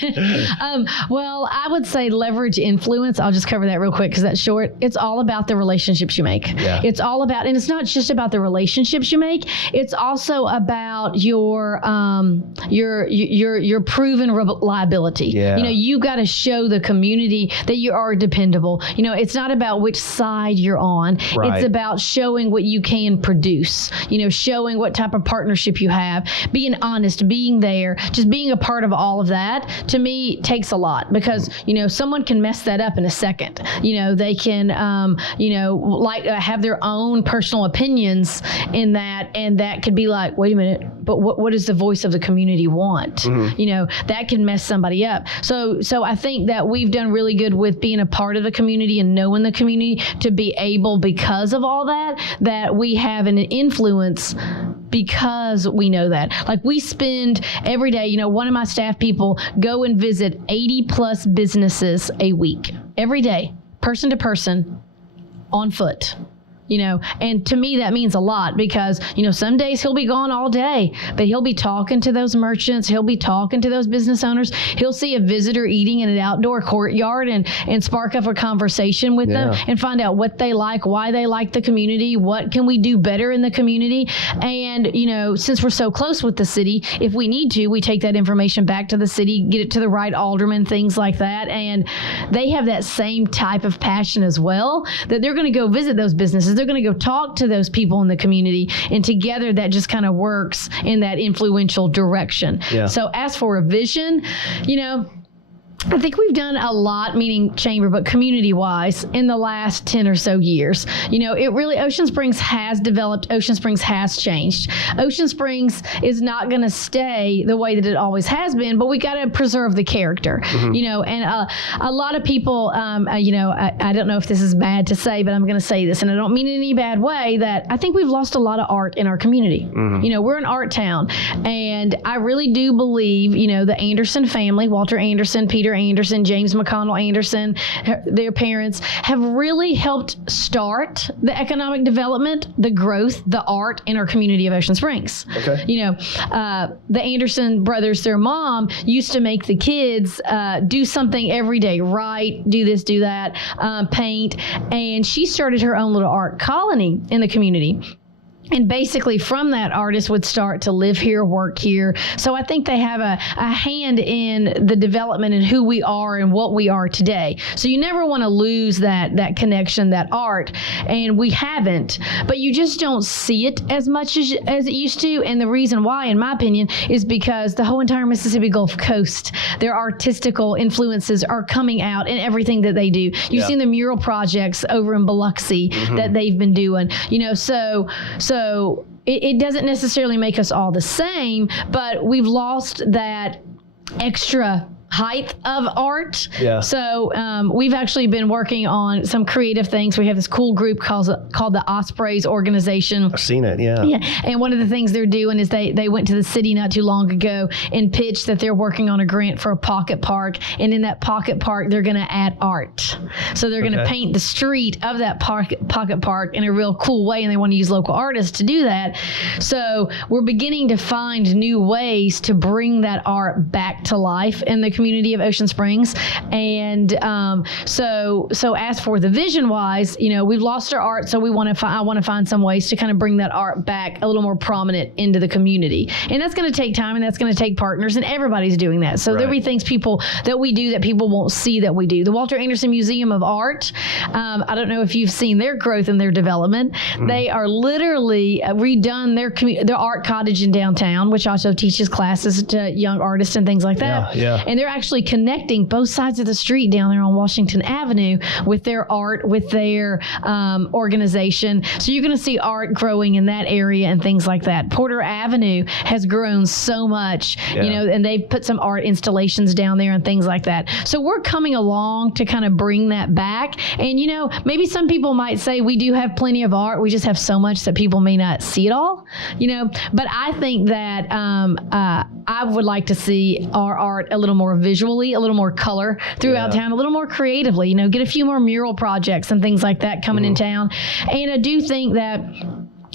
Well, I would say leverage influence. I'll just cover that real quick because that's short. It's all about the relationships you make. Yeah. It's all about, and it's not just about the relationships you make. It's also about your proven reliability. Yeah. You got to show the community that you are dependable. It's not about which side you're on. Right. It's about showing what you can produce, showing what type of partnership you have, being honest, being there, just being a part of all of that, to me, takes a lot, because, someone can mess that up in a second. They can, have their own personal opinions in that, and that could be like, wait a minute, but what does the voice of the community want? Mm-hmm. That can mess somebody up. So I think that we've done really good with being a part of the community and knowing the community, to be able, because of all that we have an influence, because we know that. Like, we spend every day, one of my staff people go and visit 80 plus businesses a week, every day, person to person, on foot. And to me, that means a lot, because, some days he'll be gone all day, but he'll be talking to those merchants. He'll be talking to those business owners. He'll see a visitor eating in an outdoor courtyard and spark up a conversation with them and find out what they like, why they like the community, what can we do better in the community. And, since we're so close with the city, if we need to, we take that information back to the city, get it to the right alderman, things like that. And they have that same type of passion as well, that they're going to go visit those businesses. They're going to go talk to those people in the community, and together that just kind of works in that influential direction. Yeah. So as for a vision, I think we've done a lot, meaning chamber, but community-wise, in the last 10 or so years. Ocean Springs has developed. Ocean Springs has changed. Ocean Springs is not going to stay the way that it always has been, but we got to preserve the character. And a lot of people, I don't know if this is bad to say, but I'm going to say this, and I don't mean it in any bad way, that I think we've lost a lot of art in our community. We're an art town, and I really do believe, the Anderson family, Walter Anderson, Peter Anderson, James McConnell Anderson, their parents have really helped start the economic development, the growth, the art in our community of Ocean Springs. Okay. The Anderson brothers, their mom used to make the kids do something every day, write, do this, do that, paint, and she started her own little art colony in the community. And basically from that, artists would start to live here, work here. So I think they have a hand in the development and who we are and what we are today. So you never want to lose that connection, that art. And we haven't, but you just don't see it as much as it used to. And the reason why, in my opinion, is because the whole entire Mississippi Gulf Coast, their artistical influences are coming out in everything that they do. You've seen the mural projects over in Biloxi that they've been doing, So it doesn't necessarily make us all the same, but we've lost that extra height of art. Yeah. So we've actually been working on some creative things. We have this cool group called the Ospreys organization. I've seen it, yeah. And one of the things they're doing is they went to the city not too long ago and pitched that they're working on a grant for a pocket park. And in that pocket park, they're going to add art. So they're going to paint the street of that pocket park in a real cool way. And they want to use local artists to do that. So we're beginning to find new ways to bring that art back to life in the community of Ocean Springs. And so as for the vision wise, we've lost our art, so I want to find some ways to kind of bring that art back a little more prominent into the community. And that's going to take time, and that's going to take partners, and everybody's doing that. So there'll be things that we do that people won't see that we do. The Walter Anderson Museum of Art, I don't know if you've seen their growth and their development. They are literally redone their art cottage in downtown, which also teaches classes to young artists and things like that. Yeah. And they're actually connecting both sides of the street down there on Washington Avenue with their art, with their organization. So you're going to see art growing in that area and things like that. Porter Avenue has grown so much, and they've put some art installations down there and things like that. So we're coming along to kind of bring that back. And, maybe some people might say we do have plenty of art. We just have so much that people may not see it all, But I think that I would like to see our art a little more visually, a little more color throughout town, a little more creatively, get a few more mural projects and things like that coming in town. And I do think that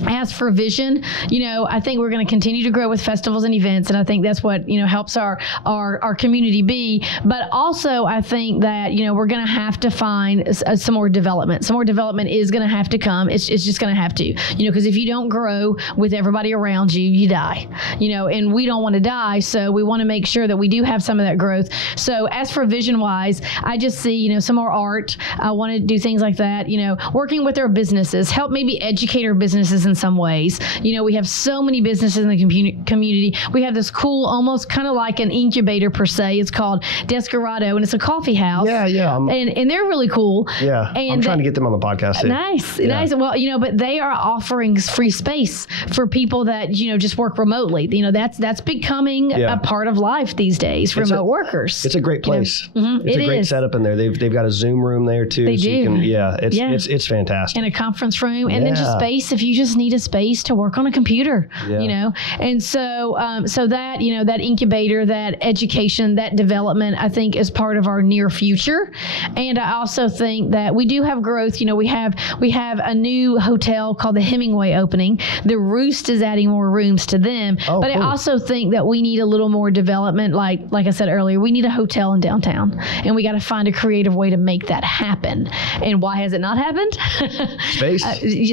as for vision, I think we're going to continue to grow with festivals and events, and I think that's what helps our community be. But also, I think that we're going to have to find some more development. Some more development is going to have to come. It's just going to have to, because if you don't grow with everybody around you, you die. And we don't want to die, so we want to make sure that we do have some of that growth. So as for vision wise, I just see some more art. I want to do things like that. Working with our businesses, help maybe educate our businesses in some ways. We have so many businesses in the community. We have this cool, almost kind of like an incubator per se. It's called Desperado, and it's a coffee house. Yeah. And they're really cool. Yeah. And I'm trying to get them on the podcast too. Nice. Well, but they are offering free space for people that, just work remotely. That's becoming a part of life these days, remote workers. It's a great place. It's a great setup in there. They've got a Zoom room there too. They do. It's fantastic. And a conference room, and then just space if you just need a space to work on a computer, and so that, that incubator, that education, that development, I think is part of our near future. And I also think that we do have growth. We have a new hotel called the Hemingway opening. The Roost is adding more rooms to them, but cool. I also think that we need a little more development. Like I said earlier, we need a hotel in downtown, and we got to find a creative way to make that happen. And why has it not happened?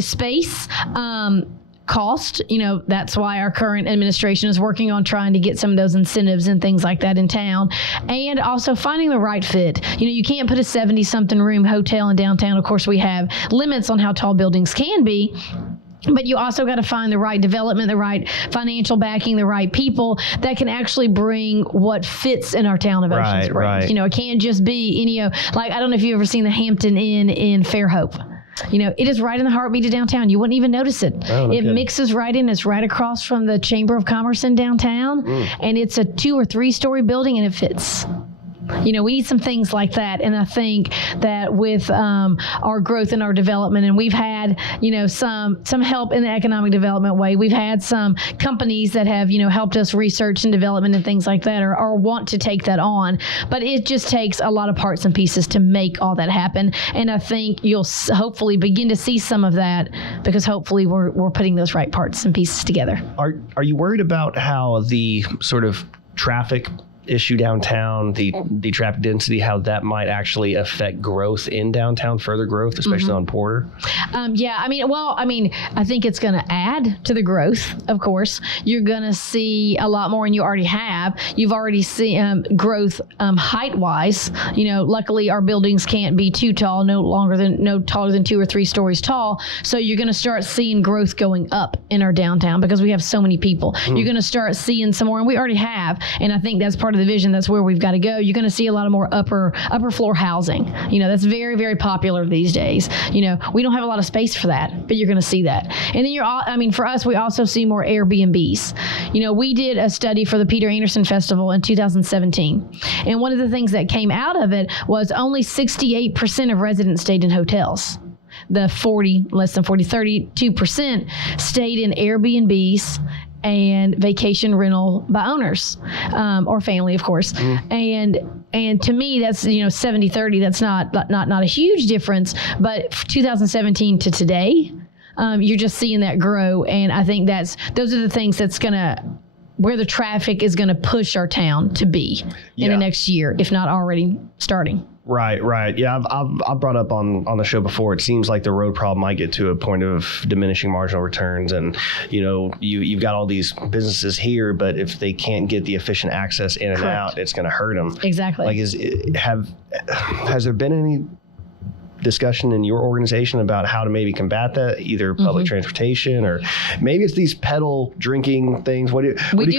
Space. Cost, that's why our current administration is working on trying to get some of those incentives and things like that in town, and also finding the right fit. You can't put a 70-something room hotel in downtown. Of course, we have limits on how tall buildings can be. But you also got to find the right development, the right financial backing, the right people that can actually bring what fits in our town of Ocean Springs. Right. You know, it can't just be any, like, I don't know if you've ever seen the Hampton Inn in Fairhope. You know, it is right in the heartbeat of downtown. You wouldn't even notice it. Oh, it mixes right in. It's right across from the Chamber of Commerce in downtown. And it's a 2 or 3 story building, and it fits. You know, we need some things like that. And I think that with our growth and our development, and we've had, you know, some help in the economic development way. We've had some companies that have, you know, helped us research and development and things like that, or want to take that on. But it just takes a lot of parts and pieces to make all that happen. And I think you'll hopefully begin to see some of that, because hopefully we're putting those right parts and pieces together. Are you worried about how the sort of traffic issue downtown, the traffic density, how that might actually affect growth in downtown, further growth, especially on Porter? Yeah, I mean, I think it's going to add to the growth, of course. You're going to see a lot more, and you already have. You've already seen growth height-wise. You know, luckily our buildings can't be too tall, no taller than 2 or 3 stories tall. So you're going to start seeing growth going up in our downtown because we have so many people. You're going to start seeing some more, and we already have. And I think that's part of the vision. That's where we've got to go. You're going to see a lot of more upper floor housing. You know, that's very, very popular these days. You know, we don't have a lot of space for that, but you're going to see that. And then for us, we also see more Airbnbs. You know, we did a study for the Peter Anderson Festival in 2017. And one of the things that came out of it was only 68% of residents stayed in hotels. The 32% stayed in Airbnbs and vacation rental by owners, or family, of course. And to me, that's, you know, 70-30. That's not a huge difference, but 2017 to today, you're just seeing that grow. And I think those are the things where the traffic is going to push our town to be in the next year, if not already starting. Right. Yeah, I've brought up on the show before. It seems like the road problem might get to a point of diminishing marginal returns, and you know, you've got all these businesses here, but if they can't get the efficient access in and out, it's going to hurt them. Exactly. Like, has there been any discussion in your organization about how to maybe combat that, either public transportation, or maybe it's these pedal drinking things? What do you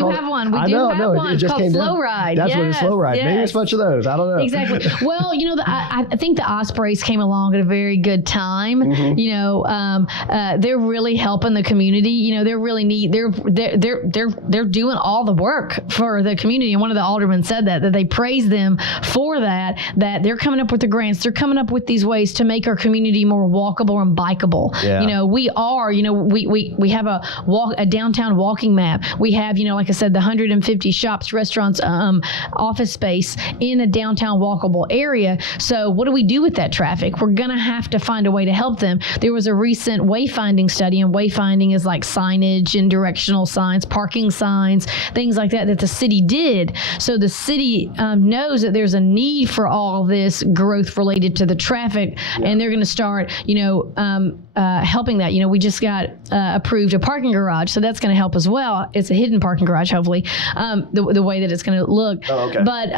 have one. We do have one. It's called Slow Ride. That's what it's, Slow Ride. Yes. Maybe it's a bunch of those. I don't know. Exactly. Well, you know, I think the Ospreys came along at a very good time. You know, they're really helping the community. You know, they're really neat. They're doing all the work for the community. And one of the aldermen said that they praise them for that they're coming up with the grants. They're coming up with these ways to make our community more walkable and bikeable. You know, we have a downtown walking map. We have, you know, like I said, the 150 shops, restaurants, office space in a downtown walkable area. So what do we do with that traffic? We're going to have to find a way to help them. There was a recent wayfinding study, and wayfinding is like signage and directional signs, parking signs, things like that the city did. So the city knows that there's a need for all this growth related to the traffic. And they're going to start, you know, helping that. You know, we just got approved a parking garage, so that's going to help as well. It's a hidden parking garage, hopefully, the way that it's going to look. Oh, okay. But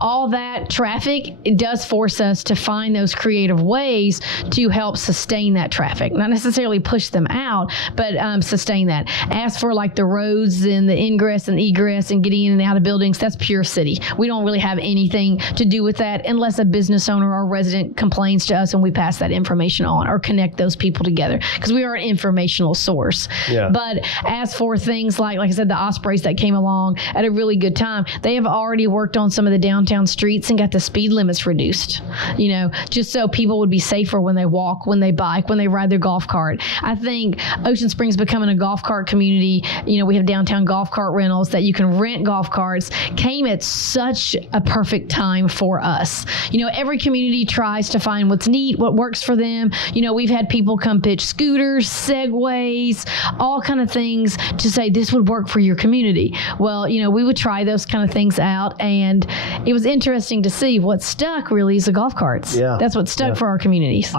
all that traffic, it does force us to find those creative ways to help sustain that traffic. Not necessarily push them out, but sustain that. As for like the roads and the ingress and egress and getting in and out of buildings, that's pure city. We don't really have anything to do with that unless a business owner or resident complains to us and we pass that information on or connect those people together, because we are an informational source. But as for things like I said, the Ospreys that came along at a really good time, they have already worked on some of the downtown streets and got the speed limits reduced, you know, just so people would be safer when they walk, when they bike, when they ride their golf cart. I think Ocean Springs becoming a golf cart community, you know, we have downtown golf cart rentals that you can rent golf carts, came at such a perfect time for us. You know, every community tries to find what's neat, what works for them. You know, we've had people come pitch scooters, segways, all kind of things to say this would work for your community. Well, you know, we would try those kind of things out, and it was interesting to see what stuck really is the golf carts. Yeah. That's what stuck for our communities.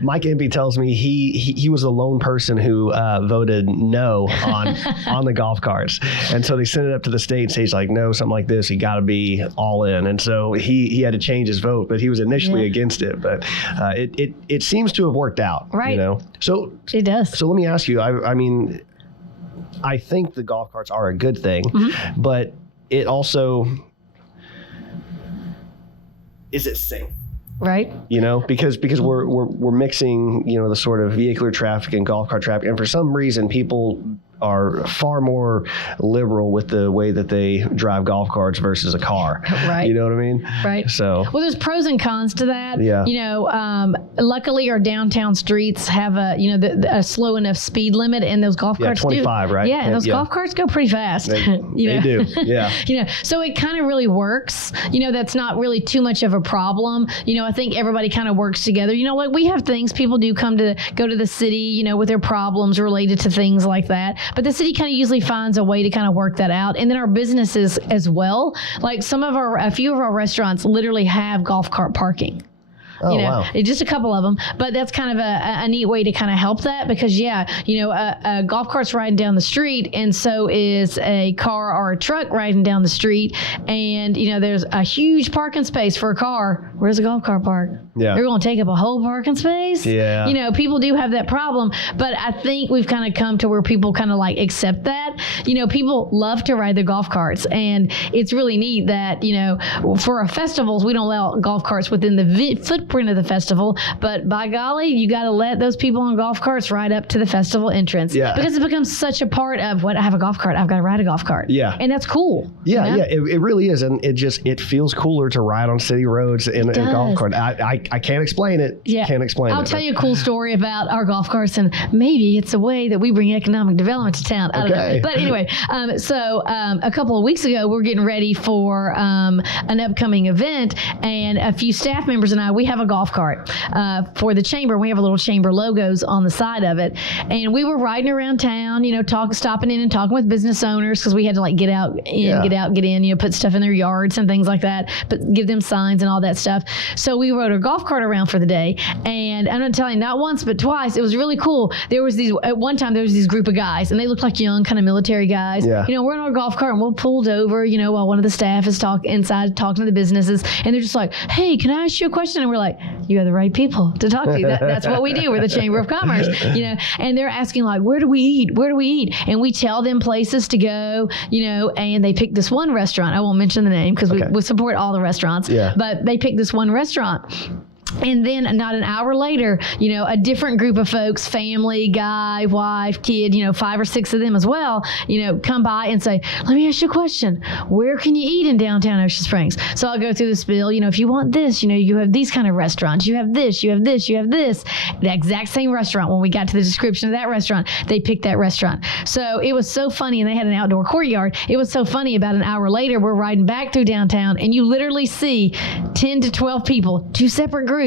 Mike Impey tells me he was the lone person who voted no on the golf carts. And so they sent it up to the state and he's like, no, something like this, you got to be all in. And so he had to change his vote, but he was initially against it. But it seems to have worked out. Right. You know? So it does. So let me ask you, I mean, I think the golf carts are a good thing, but it also, is it safe? Right. You know, because we're mixing, you know, the sort of vehicular traffic and golf cart traffic. And for some reason, people are far more liberal with the way that they drive golf carts versus a car. Right. You know what I mean? Right. So. Well, there's pros and cons to that. Yeah. You know, luckily our downtown streets have a slow enough speed limit, and those golf carts 25, do. right? Yeah, and those golf carts go pretty fast. They do. Yeah. You know, so it kind of really works. You know, that's not really too much of a problem. You know, I think everybody kind of works together. You know, like we have things people do go to the city, you know, with their problems related to things like that. But the city kind of usually finds a way to kind of work that out. And then our businesses as well. Like a few of our restaurants literally have golf cart parking. Oh, you know, wow. Just a couple of them, but that's kind of a neat way to kind of help that because, you know, a golf cart's riding down the street and so is a car or a truck riding down the street. And, you know, there's a huge parking space for a car. Where's the golf cart park? Yeah. They're going to take up a whole parking space. Yeah. You know, people do have that problem, but I think we've kind of come to where people kind of like accept that. You know, people love to ride their golf carts, and it's really neat that, you know, for our festivals, we don't allow golf carts within the footprint of the festival, but by golly, you got to let those people on golf carts ride up to the festival entrance. Yeah. Because it becomes such a part of I have a golf cart, I've got to ride a golf cart. Yeah. And that's cool. Yeah, you know? yeah, it really is. And it feels cooler to ride on city roads in a golf cart. I can't explain it. Yeah. Can't explain it. I'll tell you a cool story about our golf carts, and maybe it's a way that we bring economic development to town. I don't know. But anyway, so a couple of weeks ago, we're getting ready for an upcoming event, and a few staff members and I, we have a golf cart for the chamber. We have a little chamber logos on the side of it, and we were riding around town, you know, stopping in and talking with business owners because we had to like get out, get in, you know, put stuff in their yards and things like that, but give them signs and all that stuff. So we rode our golf cart around for the day, and I'm not telling you, not once but twice, it was really cool. At one time there was these group of guys, and they looked like young kind of military guys. Yeah. You know, we're in our golf cart and we're pulled over, you know, while one of the staff is inside talking to the businesses, and they're just like, hey, can I ask you a question? And we're like, you have the right people to talk to. That's what we do. We're the Chamber of Commerce, you know, and they're asking like, where do we eat? Where do we eat? And we tell them places to go, you know, and they picked this one restaurant. I won't mention the name because we support all the restaurants, but they picked this one restaurant. And then not an hour later, you know, a different group of folks, family, guy, wife, kid, you know, 5 or 6 of them as well, you know, come by and say, let me ask you a question. Where can you eat in downtown Ocean Springs? So I'll go through the spiel. You know, if you want this, you know, you have these kind of restaurants. You have this, you have this, you have this. The exact same restaurant. When we got to the description of that restaurant, they picked that restaurant. So it was so funny. And they had an outdoor courtyard. It was so funny. About an hour later, we're riding back through downtown, and you literally see 10 to 12 people, 2 separate groups,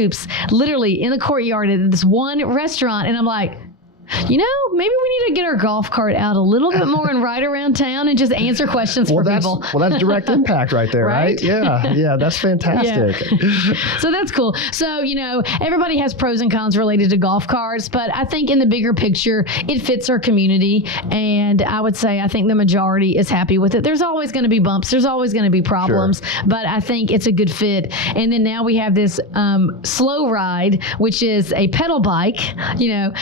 literally in the courtyard at this one restaurant. And I'm like, you know, maybe we need to get our golf cart out a little bit more and ride around town and just answer questions for people. Well, that's direct impact right there, right? Yeah, that's fantastic. Yeah. So that's cool. So, you know, everybody has pros and cons related to golf carts, but I think in the bigger picture, it fits our community. And I would say I think the majority is happy with it. There's always going to be bumps. There's always going to be problems, but I think it's a good fit. And then now we have this slow ride, which is a pedal bike. You know,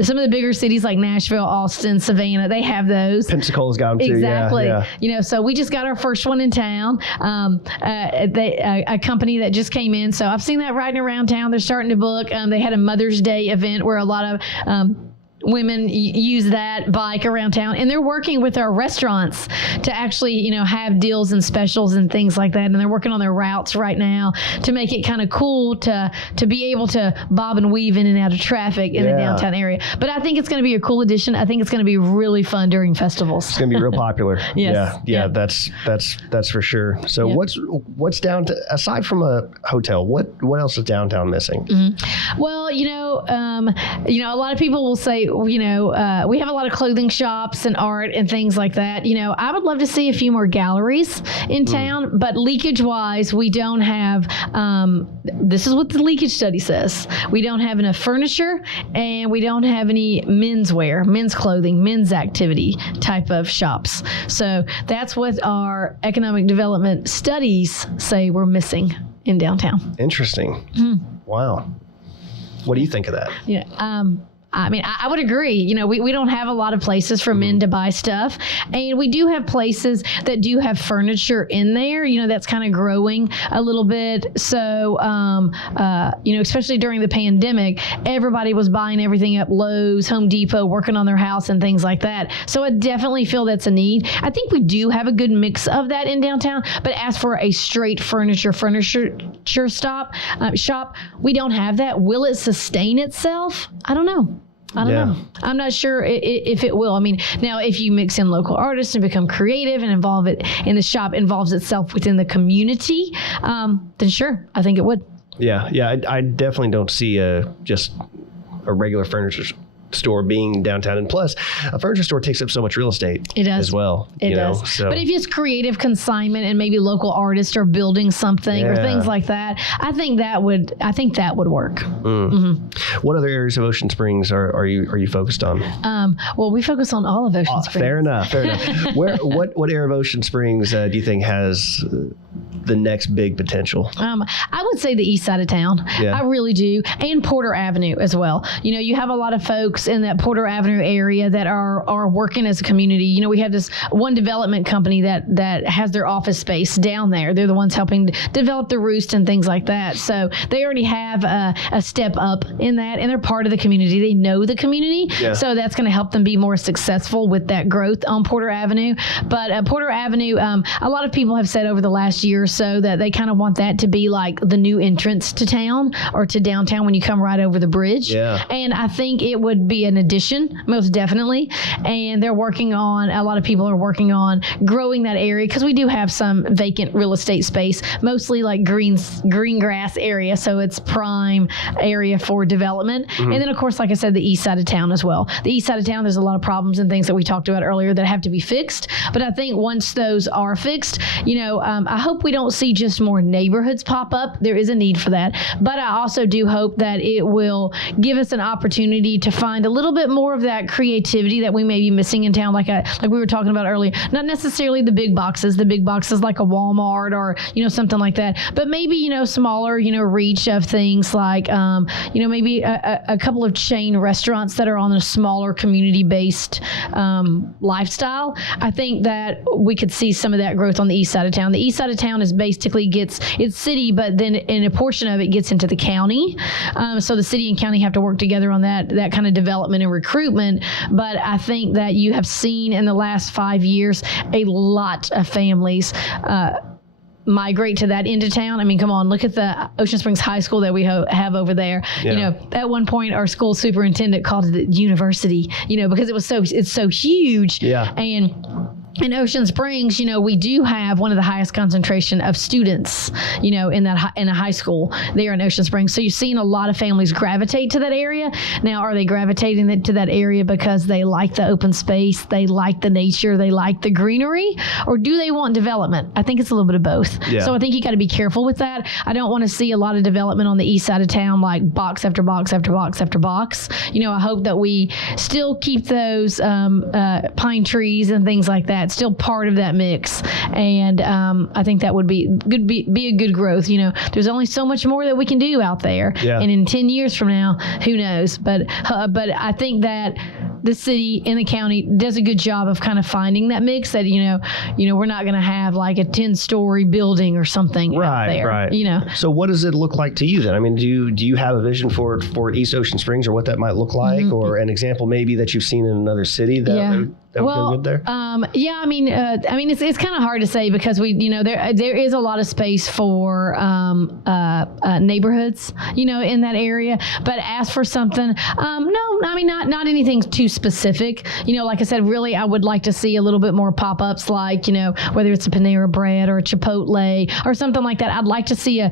some of the bigger cities like Nashville, Austin, Savannah, they have those. Pensacola's got them too. Exactly. Yeah. You know, so we just got our first one in town. A company that just came in. So I've seen that riding around town. They're starting to book. They had a Mother's Day event where a lot of women use that bike around town, and they're working with our restaurants to actually, you know, have deals and specials and things like that. And they're working on their routes right now to make it kind of cool to be able to bob and weave in and out of traffic in the downtown area. But I think it's going to be a cool addition. I think it's going to be really fun during festivals. It's going to be real popular. Yes. Yeah. That's for sure. So what's down to, aside from a hotel, what else is downtown missing? Mm-hmm. Well, you know, a lot of people will say, we have a lot of clothing shops and art and things like that. I would love to see a few more galleries in town, but leakage wise, we don't have, this is what the leakage study says. We don't have enough furniture and we don't have any menswear, men's clothing, men's activity type of shops. So that's what our economic development studies say we're missing in downtown. Interesting. Wow. What do you think of that? I would agree. We don't have a lot of places for men to buy stuff. And we do have places that do have furniture in there, that's kind of growing a little bit. So, especially during the pandemic, everybody was buying everything up Lowe's, Home Depot, working on their house and things like that. So I definitely feel that's a need. I think we do have a good mix of that in downtown. But as for a straight furniture shop, we don't have that. Will it sustain itself? I don't know. I don't know. I'm not sure if it will. Now, if you mix in local artists and become creative and involve it in the shop, involves itself within the community, then sure, I think it would. Yeah. I definitely don't see just a regular furniture store being downtown, and plus a furniture store takes up so much real estate. It does as well. It does. But if it's creative consignment and maybe local artists are building something or things like that, I think that would work. What other areas of Ocean Springs are you focused on? Well, we focus on all of Ocean Springs. Fair enough. What area of Ocean Springs do you think has the next big potential? I would say the east side of town. I really do. And Porter Avenue as well. You have a lot of folks in that Porter Avenue area that are working as a community. We have this one development company that has their office space down there. They're the ones helping develop the Roost and things like that. So they already have a step up in that, and they're part of the community. They know the community. So that's going to help them be more successful with that growth on Porter Avenue. But Porter Avenue, a lot of people have said over the last year or so that they kind of want that to be like the new entrance to town or to downtown when you come right over the bridge. And I think it would be an addition, most definitely. And a lot of people are working on growing that area because we do have some vacant real estate space, mostly like green grass area. So it's prime area for development. And then of course, like I said, the east side of town as well. The east side of town, there's a lot of problems and things that we talked about earlier that have to be fixed. But I think once those are fixed, I hope we don't see just more neighborhoods pop up. There is a need for that. But I also do hope that it will give us an opportunity to find a little bit more of that creativity that we may be missing in town, like we were talking about earlier. Not necessarily the big boxes like a Walmart or, something like that. But maybe, smaller, reach of things like, maybe a couple of chain restaurants that are on a smaller community-based lifestyle. I think that we could see some of that growth on the east side of town. The east side of town is basically it's city, but then in a portion of it gets into the county. So the city and county have to work together on that kind of development and recruitment. But I think that you have seen in the last 5 years a lot of families migrate to that end of town. Come on, look at the Ocean Springs High School that we have over there. At one point our school superintendent called it the university, because it's so huge. And in Ocean Springs, we do have one of the highest concentration of students, in a high school there in Ocean Springs. So you've seen a lot of families gravitate to that area. Now, are they gravitating to that area because they like the open space, they like the nature, they like the greenery, or do they want development? I think it's a little bit of both. So I think you got to be careful with that. I don't want to see a lot of development on the east side of town, like box after box after box after box. I hope that we still keep those pine trees and things like that still part of that mix, and I think that would be a good growth. There's only so much more that we can do out there, and in 10 years from now, who knows? But I think that the city and the county does a good job of kind of finding that mix. That we're not going to have like a 10-story building or something out there. Right. So what does it look like to you then? Do you have a vision for East Ocean Springs or what that might look like, or an example maybe that you've seen in another city that that would go good there? Yeah, I mean, it's kind of hard to say because there is a lot of space for neighborhoods, in that area. But as for something, no, I mean, not anything too specific. Like I said, really, I would like to see a little bit more pop-ups, like whether it's a Panera Bread or a Chipotle or something like that. I'd like to see a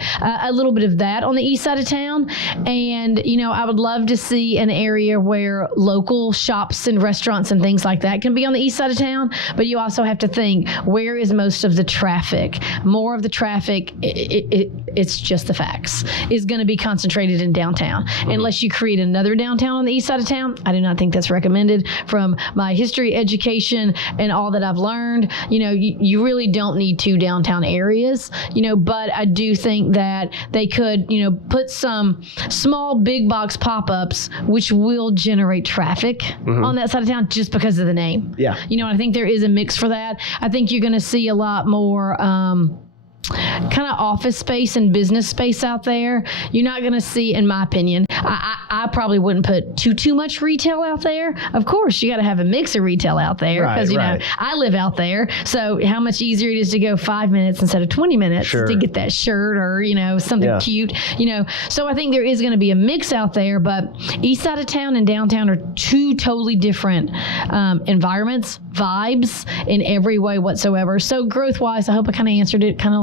little bit of that on the east side of town, and I would love to see an area where local shops and restaurants and things like that can be on the east side of town. But you also have to think, where is most of the traffic? More of the traffic, it's just the facts, is going to be concentrated in downtown. Unless you create another downtown on the east side of town, I do not think that's recommended. From my history, education, and all that I've learned, you really don't need two downtown areas, but I do think that they could, put some small big box pop-ups which will generate traffic on that side of town just because of the name. Yeah. I think there is a mix for that. I think you're going to see a lot more kind of office space and business space out there. You're not going to see, in my opinion, I probably wouldn't put too much retail out there. Of course, you got to have a mix of retail out there because, I live out there. So how much easier it is to go 5 minutes instead of 20 minutes to get that shirt or, something cute, So I think there is going to be a mix out there, but east side of town and downtown are two totally different environments, vibes in every way whatsoever. So growth-wise, I hope I kind of answered it kind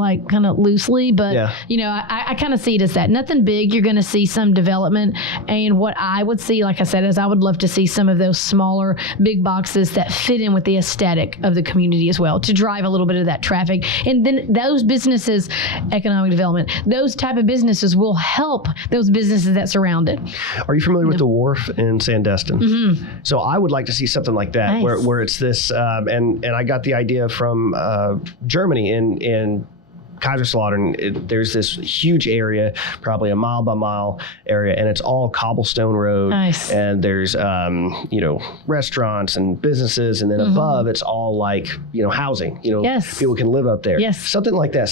of loosely, but I kind of see it as that. Nothing big. You're going to see some development, and what I would see, like I said, is I would love to see some of those smaller big boxes that fit in with the aesthetic of the community as well, to drive a little bit of that traffic. And then those businesses, economic development, those type of businesses will help those businesses that surround it. Are you familiar with the Wharf in Sandestin? So I would like to see something like that, where it's this, and I got the idea from Germany in Kaiserslautern. There's this huge area, probably a mile by mile area, and it's all cobblestone road. Nice. And there's, restaurants and businesses, and then above it's all like, housing. People can live up there. Yes. Something like that.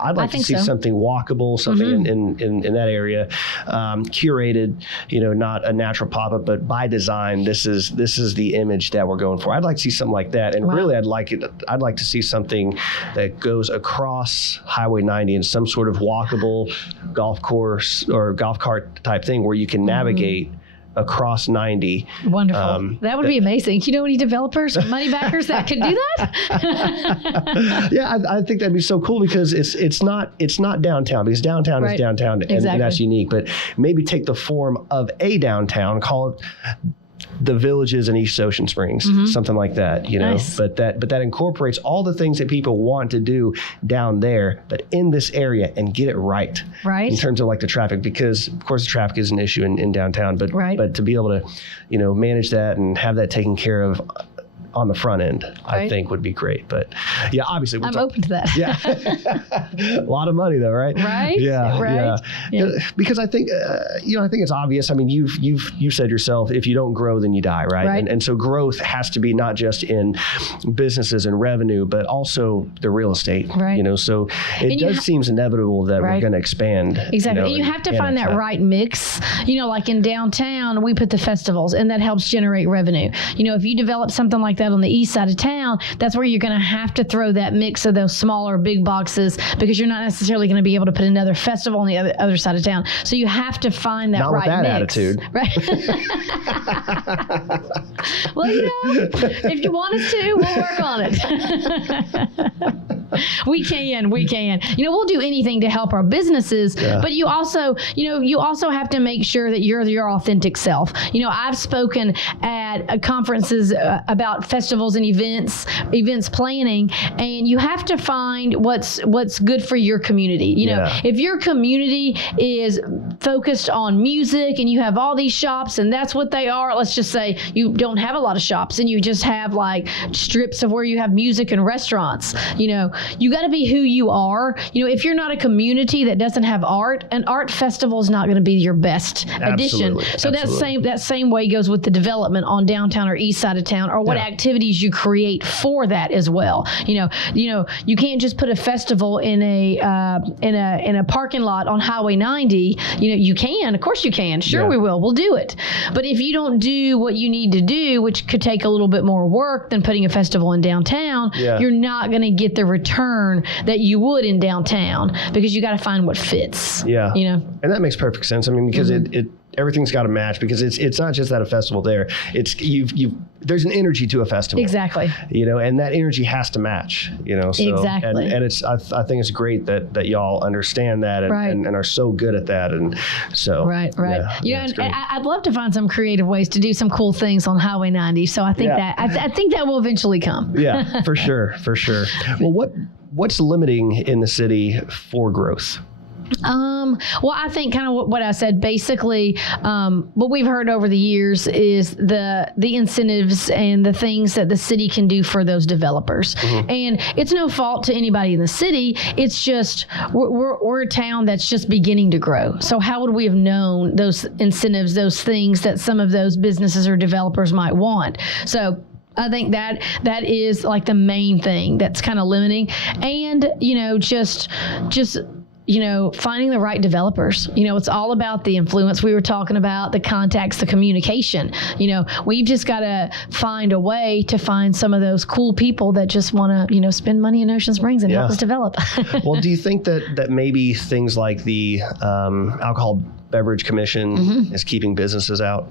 I'd like to see something walkable, something in that area, curated. Not a natural pop-up, but by design. This is the image that we're going for. I'd like to see something like that, and really, I'd like to see something that goes across Highway 90 in some sort of walkable golf course or golf cart type thing where you can navigate across 90. Wonderful. That would be amazing. You know any developers or money backers that could do that? Yeah, I think that'd be so cool because it's not downtown, because downtown is downtown and that's unique, but maybe take the form of a downtown, call it the Villages in East Ocean Springs, something like that, Nice. but that incorporates all the things that people want to do down there, but in this area, and get it right in terms of like the traffic, because of course the traffic is an issue in downtown, but to be able to, manage that and have that taken care of on the front end, I think would be great. But yeah, obviously I'm open to that. Yeah. A lot of money though, right? Right. Yeah. Because I think, I think it's obvious. I mean, you've said yourself, if you don't grow, then you die, right? And so growth has to be not just in businesses and revenue, but also the real estate, so it seems inevitable that we're going to expand. Exactly. And you have to find that right mix, like in downtown, we put the festivals and that helps generate revenue. If you develop something like that on the east side of town, that's where you're going to have to throw that mix of those smaller big boxes, because you're not necessarily going to be able to put another festival on the other side of town. So you have to find that not right with that mix. Attitude. Right. Well, if you want us to, we'll work on it. We can. We'll do anything to help our businesses, but you also have to make sure that you're your authentic self. I've spoken at conferences about festivals and events planning, and you have to find what's good for your community. If your community is focused on music and you have all these shops and that's what they are, let's just say you don't have a lot of shops and you just have like strips of where you have music and restaurants, you got to be who you are. If you're not a community that doesn't have art, an art festival is not going to be your best addition. So that same way goes with the development on downtown or east side of town, or what activities you create for that as well. You can't just put a festival in a parking lot on Highway 90. You can, of course you can. Sure, we will. We'll do it. But if you don't do what you need to do, which could take a little bit more work than putting a festival in downtown, you're not going to get the return that you would in downtown, because you got to find what fits. Yeah. And that makes perfect sense. I mean, because everything's got to match, because it's not just at a festival there. It's there's an energy to a festival. Exactly. And that energy has to match, so, exactly. And it's, I think it's great that y'all understand that and are so good at that. And so. Right. And I'd love to find some creative ways to do some cool things on Highway 90. So I think I think that will eventually come. Yeah, for sure. Well, what's limiting in the city for growth? Well, I think kind of what I said, basically, what we've heard over the years is the incentives and the things that the city can do for those developers. And it's no fault to anybody in the city. It's just, we're a town that's just beginning to grow. So how would we have known those incentives, those things that some of those businesses or developers might want? So I think that is like the main thing that's kind of limiting. And, just finding the right developers. It's all about the influence we were talking about, the contacts, the communication. We've just got to find a way to find some of those cool people that just want to, spend money in Ocean Springs and help us develop. Well, do you think that maybe things like the Alcohol Beverage Commission is keeping businesses out?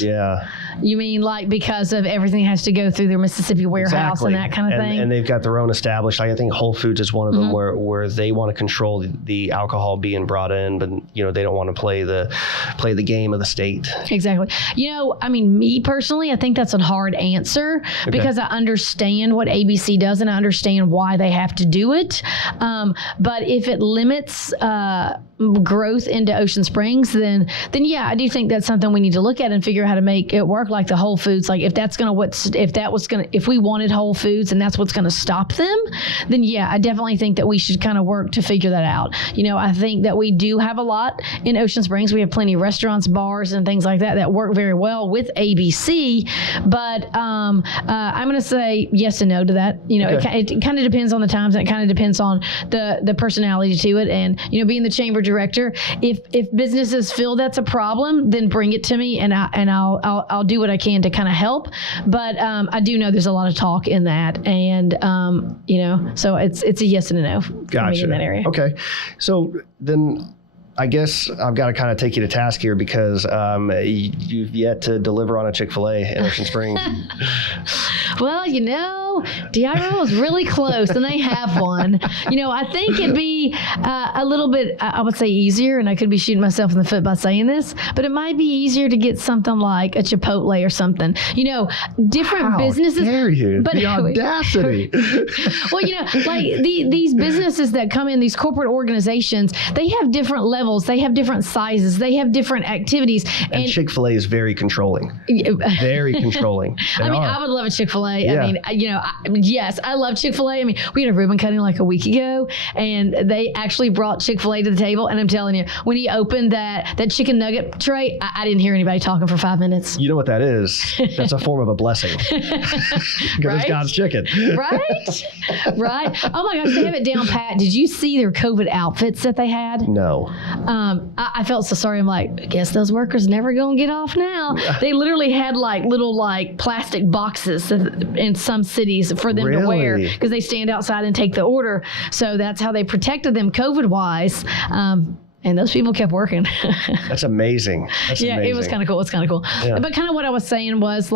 Yeah. You mean like because of everything has to go through their Mississippi warehouse and that kind of thing? And they've got their own established. I think Whole Foods is one of them where they want to control the alcohol being brought in, but they don't want to play the game of the state. Exactly. Me personally, I think that's a hard answer because I understand what ABC does and I understand why they have to do it. But if it limits growth into Ocean Springs, then I do think that's something we need to look at and figure out how to make it work, like the Whole Foods. Like if we wanted Whole Foods and that's what's going to stop them, then I definitely think that we should kind of work to figure that out. I think that we do have a lot in Ocean Springs. We have plenty of restaurants, bars, and things like that work very well with ABC. But I'm going to say yes and no to that. It kind of depends on the times, and it kind of depends on the personality to it. And being the chamber director, if businesses feel that's a problem, then bring it to me, and I'll do what I can to kind of help. But I do know there's a lot of talk in that, and so it's a yes and a no for me in that area. Okay, so then I guess I've got to kind of take you to task here, because you've yet to deliver on a Chick-fil-A in Ocean Springs. Well, DIRO is really close, and they have one. I think it'd be a little bit, I would say, easier, and I could be shooting myself in the foot by saying this, but it might be easier to get something like a Chipotle or something. Different businesses. How dare you? The audacity. Well, like these businesses that come in, these corporate organizations, they have different levels, they have different sizes, they have different activities. And Chick-fil-A is very controlling. Very controlling. I would love a Chick-fil-A. Yeah. Yes, I love Chick-fil-A. We had a ribbon cutting like a week ago, and they actually brought Chick-fil-A to the table. And I'm telling you, when he opened that chicken nugget tray, I didn't hear anybody talking for 5 minutes. You know what that is? That's a form of a blessing. Because it's God's chicken. Right? Oh my gosh, they have it down pat. Did you see their COVID outfits that they had? No. I felt so sorry. I'm like, I guess those workers never gonna get off now. They literally had like little plastic boxes in some cities for them to wear, because they stand outside and take the order. So that's how they protected them COVID-wise. And those people kept working. That's amazing. It was kind of cool. It's kind of cool. Yeah. But kind of what I was saying was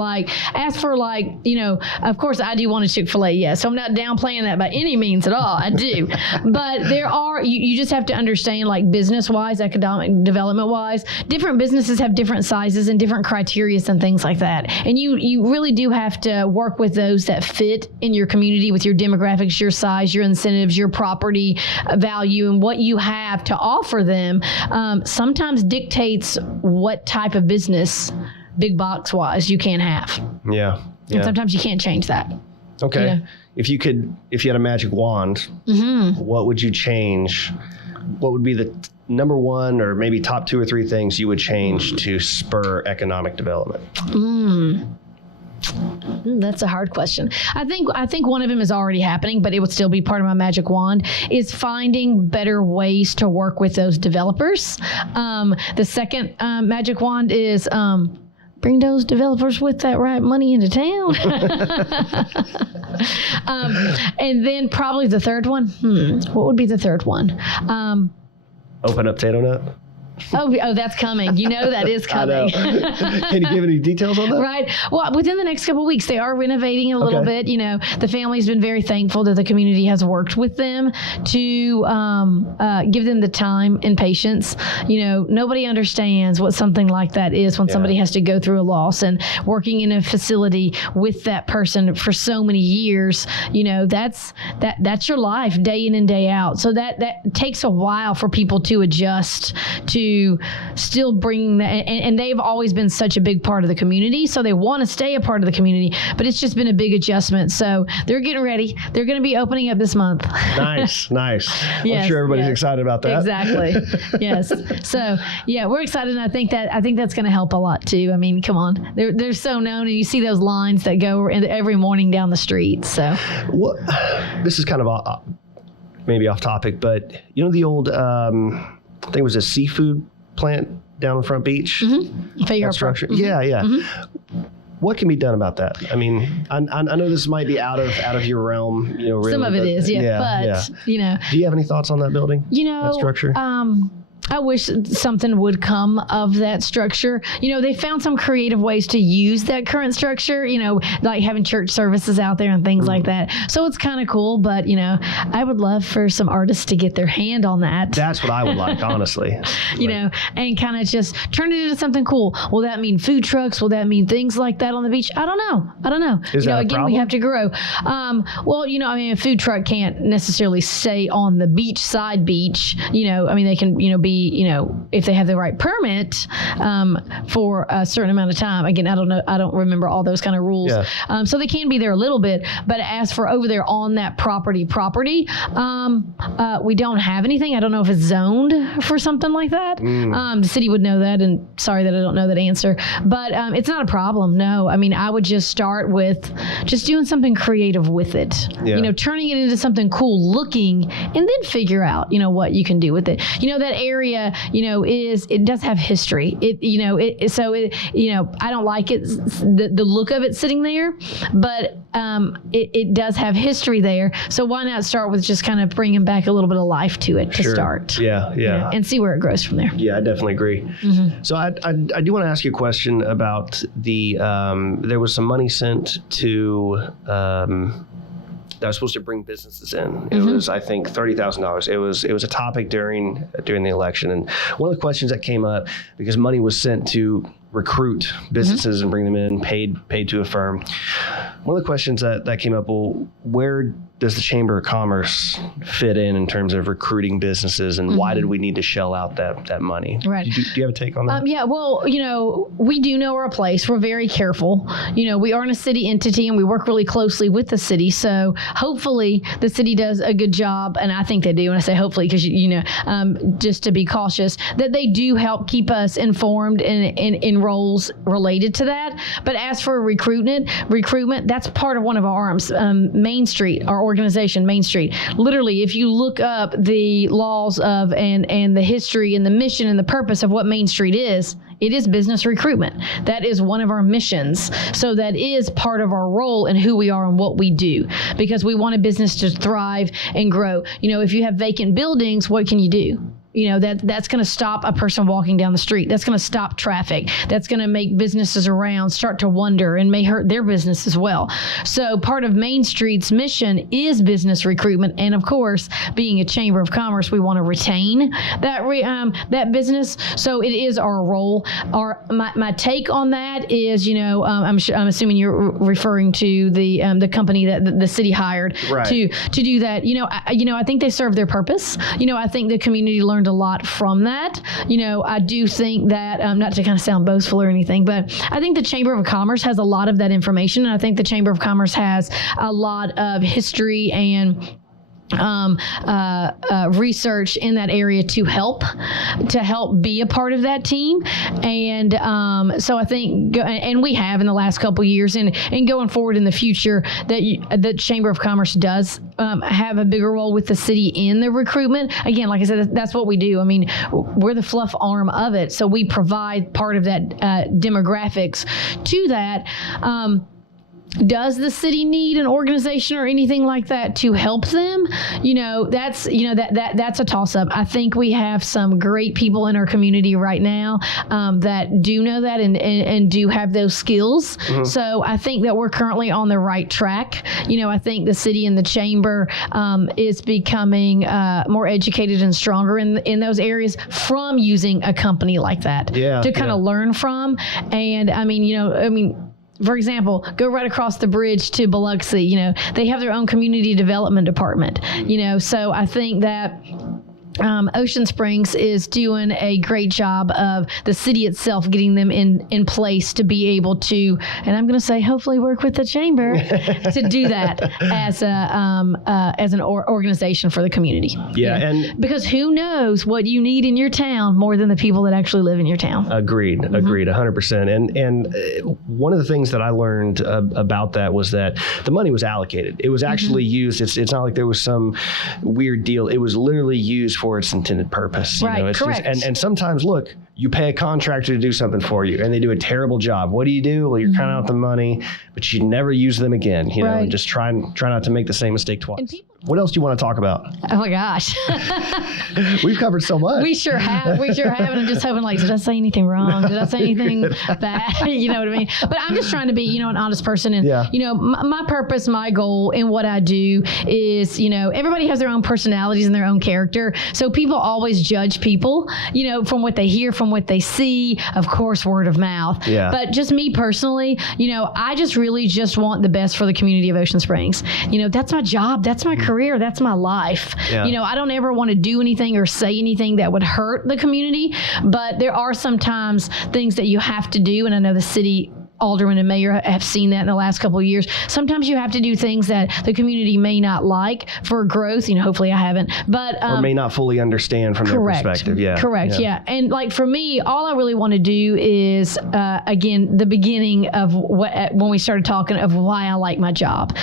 as for of course I do want a Chick-fil-A, yes. So I'm not downplaying that by any means at all. I do. But there are, you just have to understand, business-wise, economic development-wise, different businesses have different sizes and different criteria and things like that. And you really do have to work with those that fit in your community with your demographics, your size, your incentives, your property value, and what you have to offer them. Sometimes dictates what type of business, big box wise, you can have. Yeah. And sometimes you can't change that. Okay. You know? If you had a magic wand, what would you change? What would be the number one or maybe top 2 or 3 things you would change to spur economic development? That's a hard question. I think one of them is already happening, but it would still be part of my magic wand, is finding better ways to work with those developers. The second magic wand is bring those developers with that right money into town. And then probably the third one. What would be the third one? Open up Tato Nut. Oh, that's coming. You know that is coming. Can you give any details on that? Right. Well, within the next couple of weeks, they are renovating a little bit. You know, the family's been very thankful that the community has worked with them to give them the time and patience. You know, nobody understands what something like that is when somebody has to go through a loss, and working in a facility with that person for so many years. You know, that's your life day in and day out. So that takes a while for people to adjust to still bring that, and they've always been such a big part of the community, so they want to stay a part of the community, but it's just been a big adjustment. So they're getting ready. They're going to be opening up this month. Nice. Yes, I'm sure everybody's excited about that. Exactly. Yes. So yeah, we're excited, and I think that's going to help a lot too. I mean, come on, they're so known, and you see those lines that go every morning down the street. So this is kind of maybe off topic, but you know the old I think it was a seafood plant down on Front Beach. That structure. Yeah. What can be done about that? I mean, I know this might be out of your realm, you know. Really, some of it is, but you know. Do you have any thoughts on that building? You know, that structure. I wish something would come of that structure. You know, they found some creative ways to use that current structure, you know, like having church services out there and things like that. So it's kind of cool, but, you know, I would love for some artists to get their hand on that. That's what I would like, honestly. You know, and kind of just turn it into something cool. Will that mean food trucks? Will that mean things like that on the beach? I don't know. Is that a again, problem? We have to grow. Well, you know, I mean, a food truck can't necessarily stay on the beachside beach. You know, I mean, they can, you know, be, you know, if they have the right permit for a certain amount of time. Again, I don't know. I don't remember all those kind of rules. Yeah. So they can be there a little bit, but as for over there on that property, we don't have anything. I don't know if it's zoned for something like that. The city would know that, and sorry that I don't know that answer, but it's not a problem. No, I mean, I would just start with just doing something creative with it. Yeah. You know, turning it into something cool looking, and then figure out, you know, what you can do with it. You know, that area, you know, it does have history. You know, I don't like it, the look of it sitting there, but it does have history there. So why not start with just kind of bringing back a little bit of life to it to start? Yeah. And see where it grows from there. Yeah, I definitely agree. So I do want to ask you a question about there was some money sent to that was supposed to bring businesses in. It was, I think, $30,000. It was a topic during the election, and one of the questions that came up, because money was sent to recruit businesses and bring them in, paid to a firm. One of the questions that came up, well, where does the Chamber of Commerce fit in terms of recruiting businesses, and why did we need to shell out that money? Right. Do you have a take on that? Yeah, well, you know, we do know our place. We're very careful. You know, we aren't a city entity, and we work really closely with the city. So hopefully the city does a good job, and I think they do. And I say hopefully because, you know, just to be cautious, that they do help keep us informed in roles related to that. But as for recruitment, that's part of one of our arms. Mainstreet, our organization, Mainstreet. Literally, if you look up the laws of and the history and the mission and the purpose of what Mainstreet is, it is business recruitment. That is one of our missions. So that is part of our role in who we are and what we do, because we want a business to thrive and grow. You know, if you have vacant buildings, what can you do? You know, that's going to stop a person walking down the street. That's going to stop traffic. That's going to make businesses around start to wonder and may hurt their business as well. So part of Mainstreet's mission is business recruitment. And of course, being a Chamber of Commerce, we want to retain that business. So it is our role. My take on that is, you know, I'm assuming you're referring to the company that the city hired to do that. You know, I think they serve their purpose. You know, I think the community learned learned a lot from that. I do think that, not to kind of sound boastful or anything, but I think the Chamber of Commerce has a lot of that information. And I think the Chamber of Commerce has a lot of history and research in that area to help be a part of that team. And so I think, and we have in the last couple of years and going forward in the future, that the Chamber of Commerce does have a bigger role with the city in the recruitment. Again, like I said, that's what we do. I mean, we're the fluff arm of it. So we provide part of that demographics to that. Does the city need an organization or anything like that to help them? That's a toss up. I think we have some great people in our community right now that do know that and do have those skills. Mm-hmm. So I think that we're currently on the right track. I think the city and the chamber is becoming more educated and stronger in those areas from using a company like that to kind of learn from. And for example, go right across the bridge to Biloxi. They have their own community development department. So I think that Ocean Springs is doing a great job of the city itself getting them in place to be able to, and I'm going to say hopefully work with the chamber to do that as an organization for the community. Yeah, and because who knows what you need in your town more than the people that actually live in your town. Agreed, 100%. And one of the things that I learned about that was that the money was allocated. It was actually used. It's not like there was some weird deal. It was literally used for its intended purpose. Right, correct. And sometimes, look, you pay a contractor to do something for you, and they do a terrible job. What do? Well, you're counting out the money, but you never use them again. And just try not to make the same mistake twice. What else do you want to talk about? Oh my gosh. We've covered so much. We sure have. And I'm just hoping, did I say anything wrong? Did I say anything bad? You know what I mean? But I'm just trying to be, an honest person. And, my purpose, my goal in what I do is, everybody has their own personalities and their own character. So people always judge people, from what they hear, from what they see, of course, word of mouth. Yeah. But just me personally, I just really just want the best for the community of Ocean Springs. That's my job. That's my career. That's my life. Yeah. I don't ever want to do anything or say anything that would hurt the community, but there are sometimes things that you have to do. And I know the city alderman and mayor have seen that in the last couple of years. Sometimes you have to do things that the community may not like for growth. Hopefully I haven't, but or may not fully understand from their perspective. Yeah, correct. Yeah, and for me, all I really want to do is again the beginning of when we started talking of why I like my job.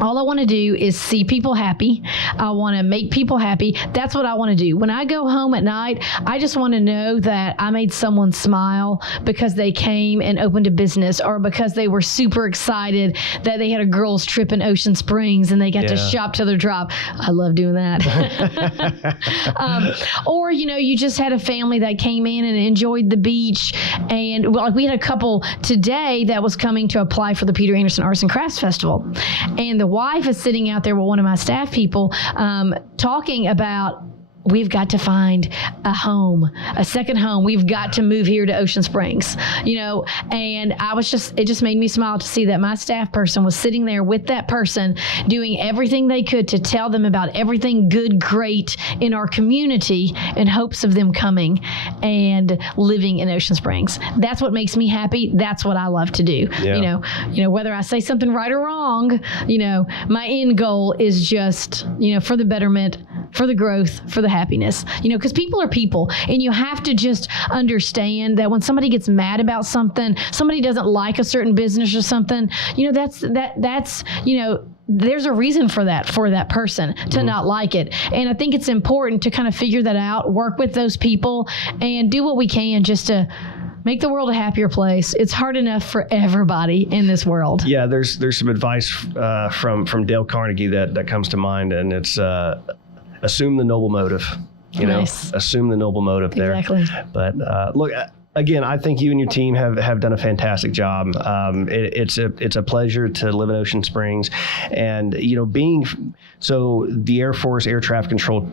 All I want to do is see people happy. I want to make people happy. That's what I want to do. When I go home at night, I just want to know that I made someone smile because they came and opened a business, or because they were super excited that they had a girls' trip in Ocean Springs and they got to shop till their drop. I love doing that. Or, you just had a family that came in and enjoyed the beach. And we had a couple today that was coming to apply for the Peter Anderson Arts and Crafts Festival. And the wife is sitting out there with one of my staff people talking about, we've got to find a second home. We've got to move here to Ocean Springs, and it just made me smile to see that my staff person was sitting there with that person doing everything they could to tell them about everything good, great in our community in hopes of them coming and living in Ocean Springs. That's what makes me happy. That's what I love to do. Yeah. Whether I say something right or wrong, my end goal is just, for the betterment, for the growth, for the happiness, because people are people, and you have to just understand that when somebody gets mad about something, somebody doesn't like a certain business or something, that's there's a reason for that person to not like it. And I think it's important to kind of figure that out, work with those people, and do what we can just to make the world a happier place. It's hard enough for everybody in this world. Yeah, there's some advice from Dale Carnegie that comes to mind, and it's assume the noble motive. Nice. Assume the noble motive there. Exactly. But look, again, I think you and your team have done a fantastic job. It's a pleasure to live in Ocean Springs, and so the Air Force Air Traffic Control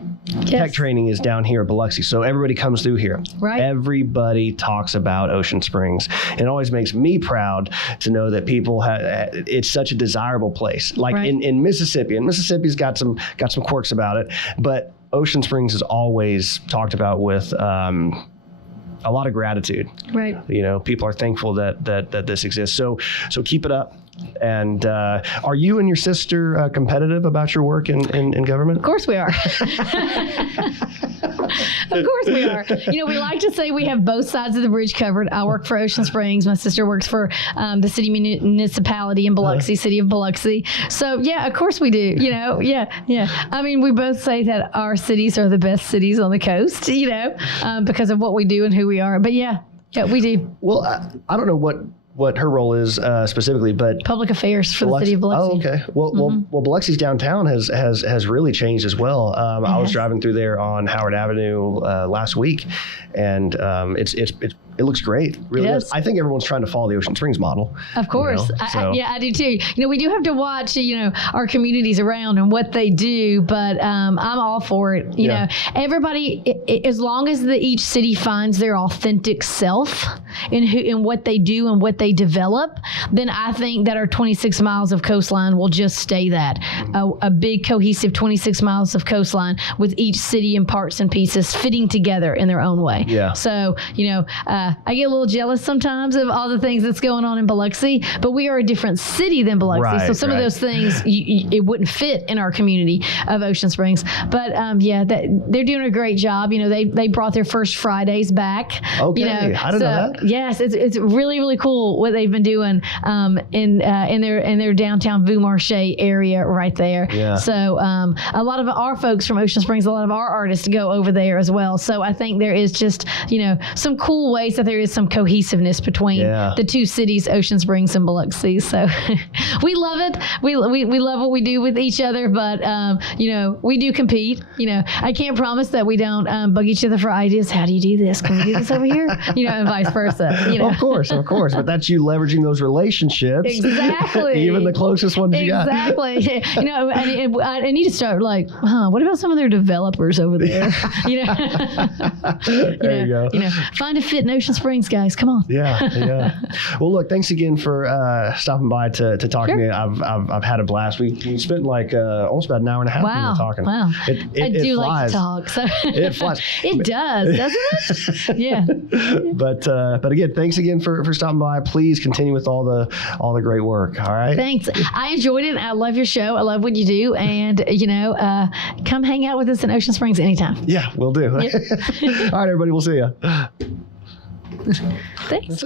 Tech Training is down here at Biloxi, so everybody comes through here. Right. Everybody talks about Ocean Springs. It always makes me proud to know that people it's such a desirable place. Like in Mississippi, and Mississippi's got some quirks about it, but Ocean Springs is always talked about with a lot of gratitude. Right. You know, people are thankful that this exists. So keep it up. And are you and your sister competitive about your work in government? Of course we are. Of course we are. You know, we like to say we have both sides of the bridge covered. I work for Ocean Springs. My sister works for the city municipality in Biloxi, city of Biloxi. So, yeah, of course we do. You know, yeah. I mean, we both say that our cities are the best cities on the coast, you know, because of what we do and who we are. But, yeah, we do. Well, I don't know what her role is specifically, but public affairs for the city of Biloxi. Oh, okay. Well, Biloxi's downtown has really changed as well. I was driving through there on Howard Avenue last week, and it looks great. Really does. I think everyone's trying to follow the Ocean Springs model. Of course. You know, I do too. You know, we do have to watch, you know, our communities around and what they do, but I'm all for it. You know, everybody, as long as each city finds their authentic self in what they do and what they develop, then I think that our 26 miles of coastline will just stay that. A big cohesive 26 miles of coastline with each city in parts and pieces fitting together in their own way. Yeah. So, you know, I get a little jealous sometimes of all the things that's going on in Biloxi, but we are a different city than Biloxi. Right, so some of those things, it wouldn't fit in our community of Ocean Springs. But they're doing a great job. You know, they brought their first Fridays back. Okay, you know, I didn't know that. Yes, it's really, really cool what they've been doing in their downtown Vue Marché area right there. Yeah. So a lot of our folks from Ocean Springs, a lot of our artists go over there as well. So I think there is just, you know, some cool ways that there is some cohesiveness between the two cities, Ocean Springs and Biloxi. So we love it. We love what we do with each other, but you know, we do compete. You know, I can't promise that we don't bug each other for ideas. How do you do this? Can we do this over here? You know, and vice versa. You know? Of course. But that's you leveraging those relationships. Exactly. Even the closest ones you got. Exactly. You know, I need to start like, what about some of their developers over there? You know, there you go. You know, find a fit in Ocean Springs, guys. Come on. Yeah. Well, look, thanks again for stopping by to talk to me. I've had a blast. We spent like almost about an hour and a half talking. Wow. I do like to talk. So it flies. It does, doesn't it? Yeah. But again, thanks again for stopping by. Please continue with all the great work. All right. Thanks. I enjoyed it. I love your show. I love what you do. And you know, come hang out with us in Ocean Springs anytime. Yeah, we'll do. Yep. All right, everybody. We'll see you. Thanks.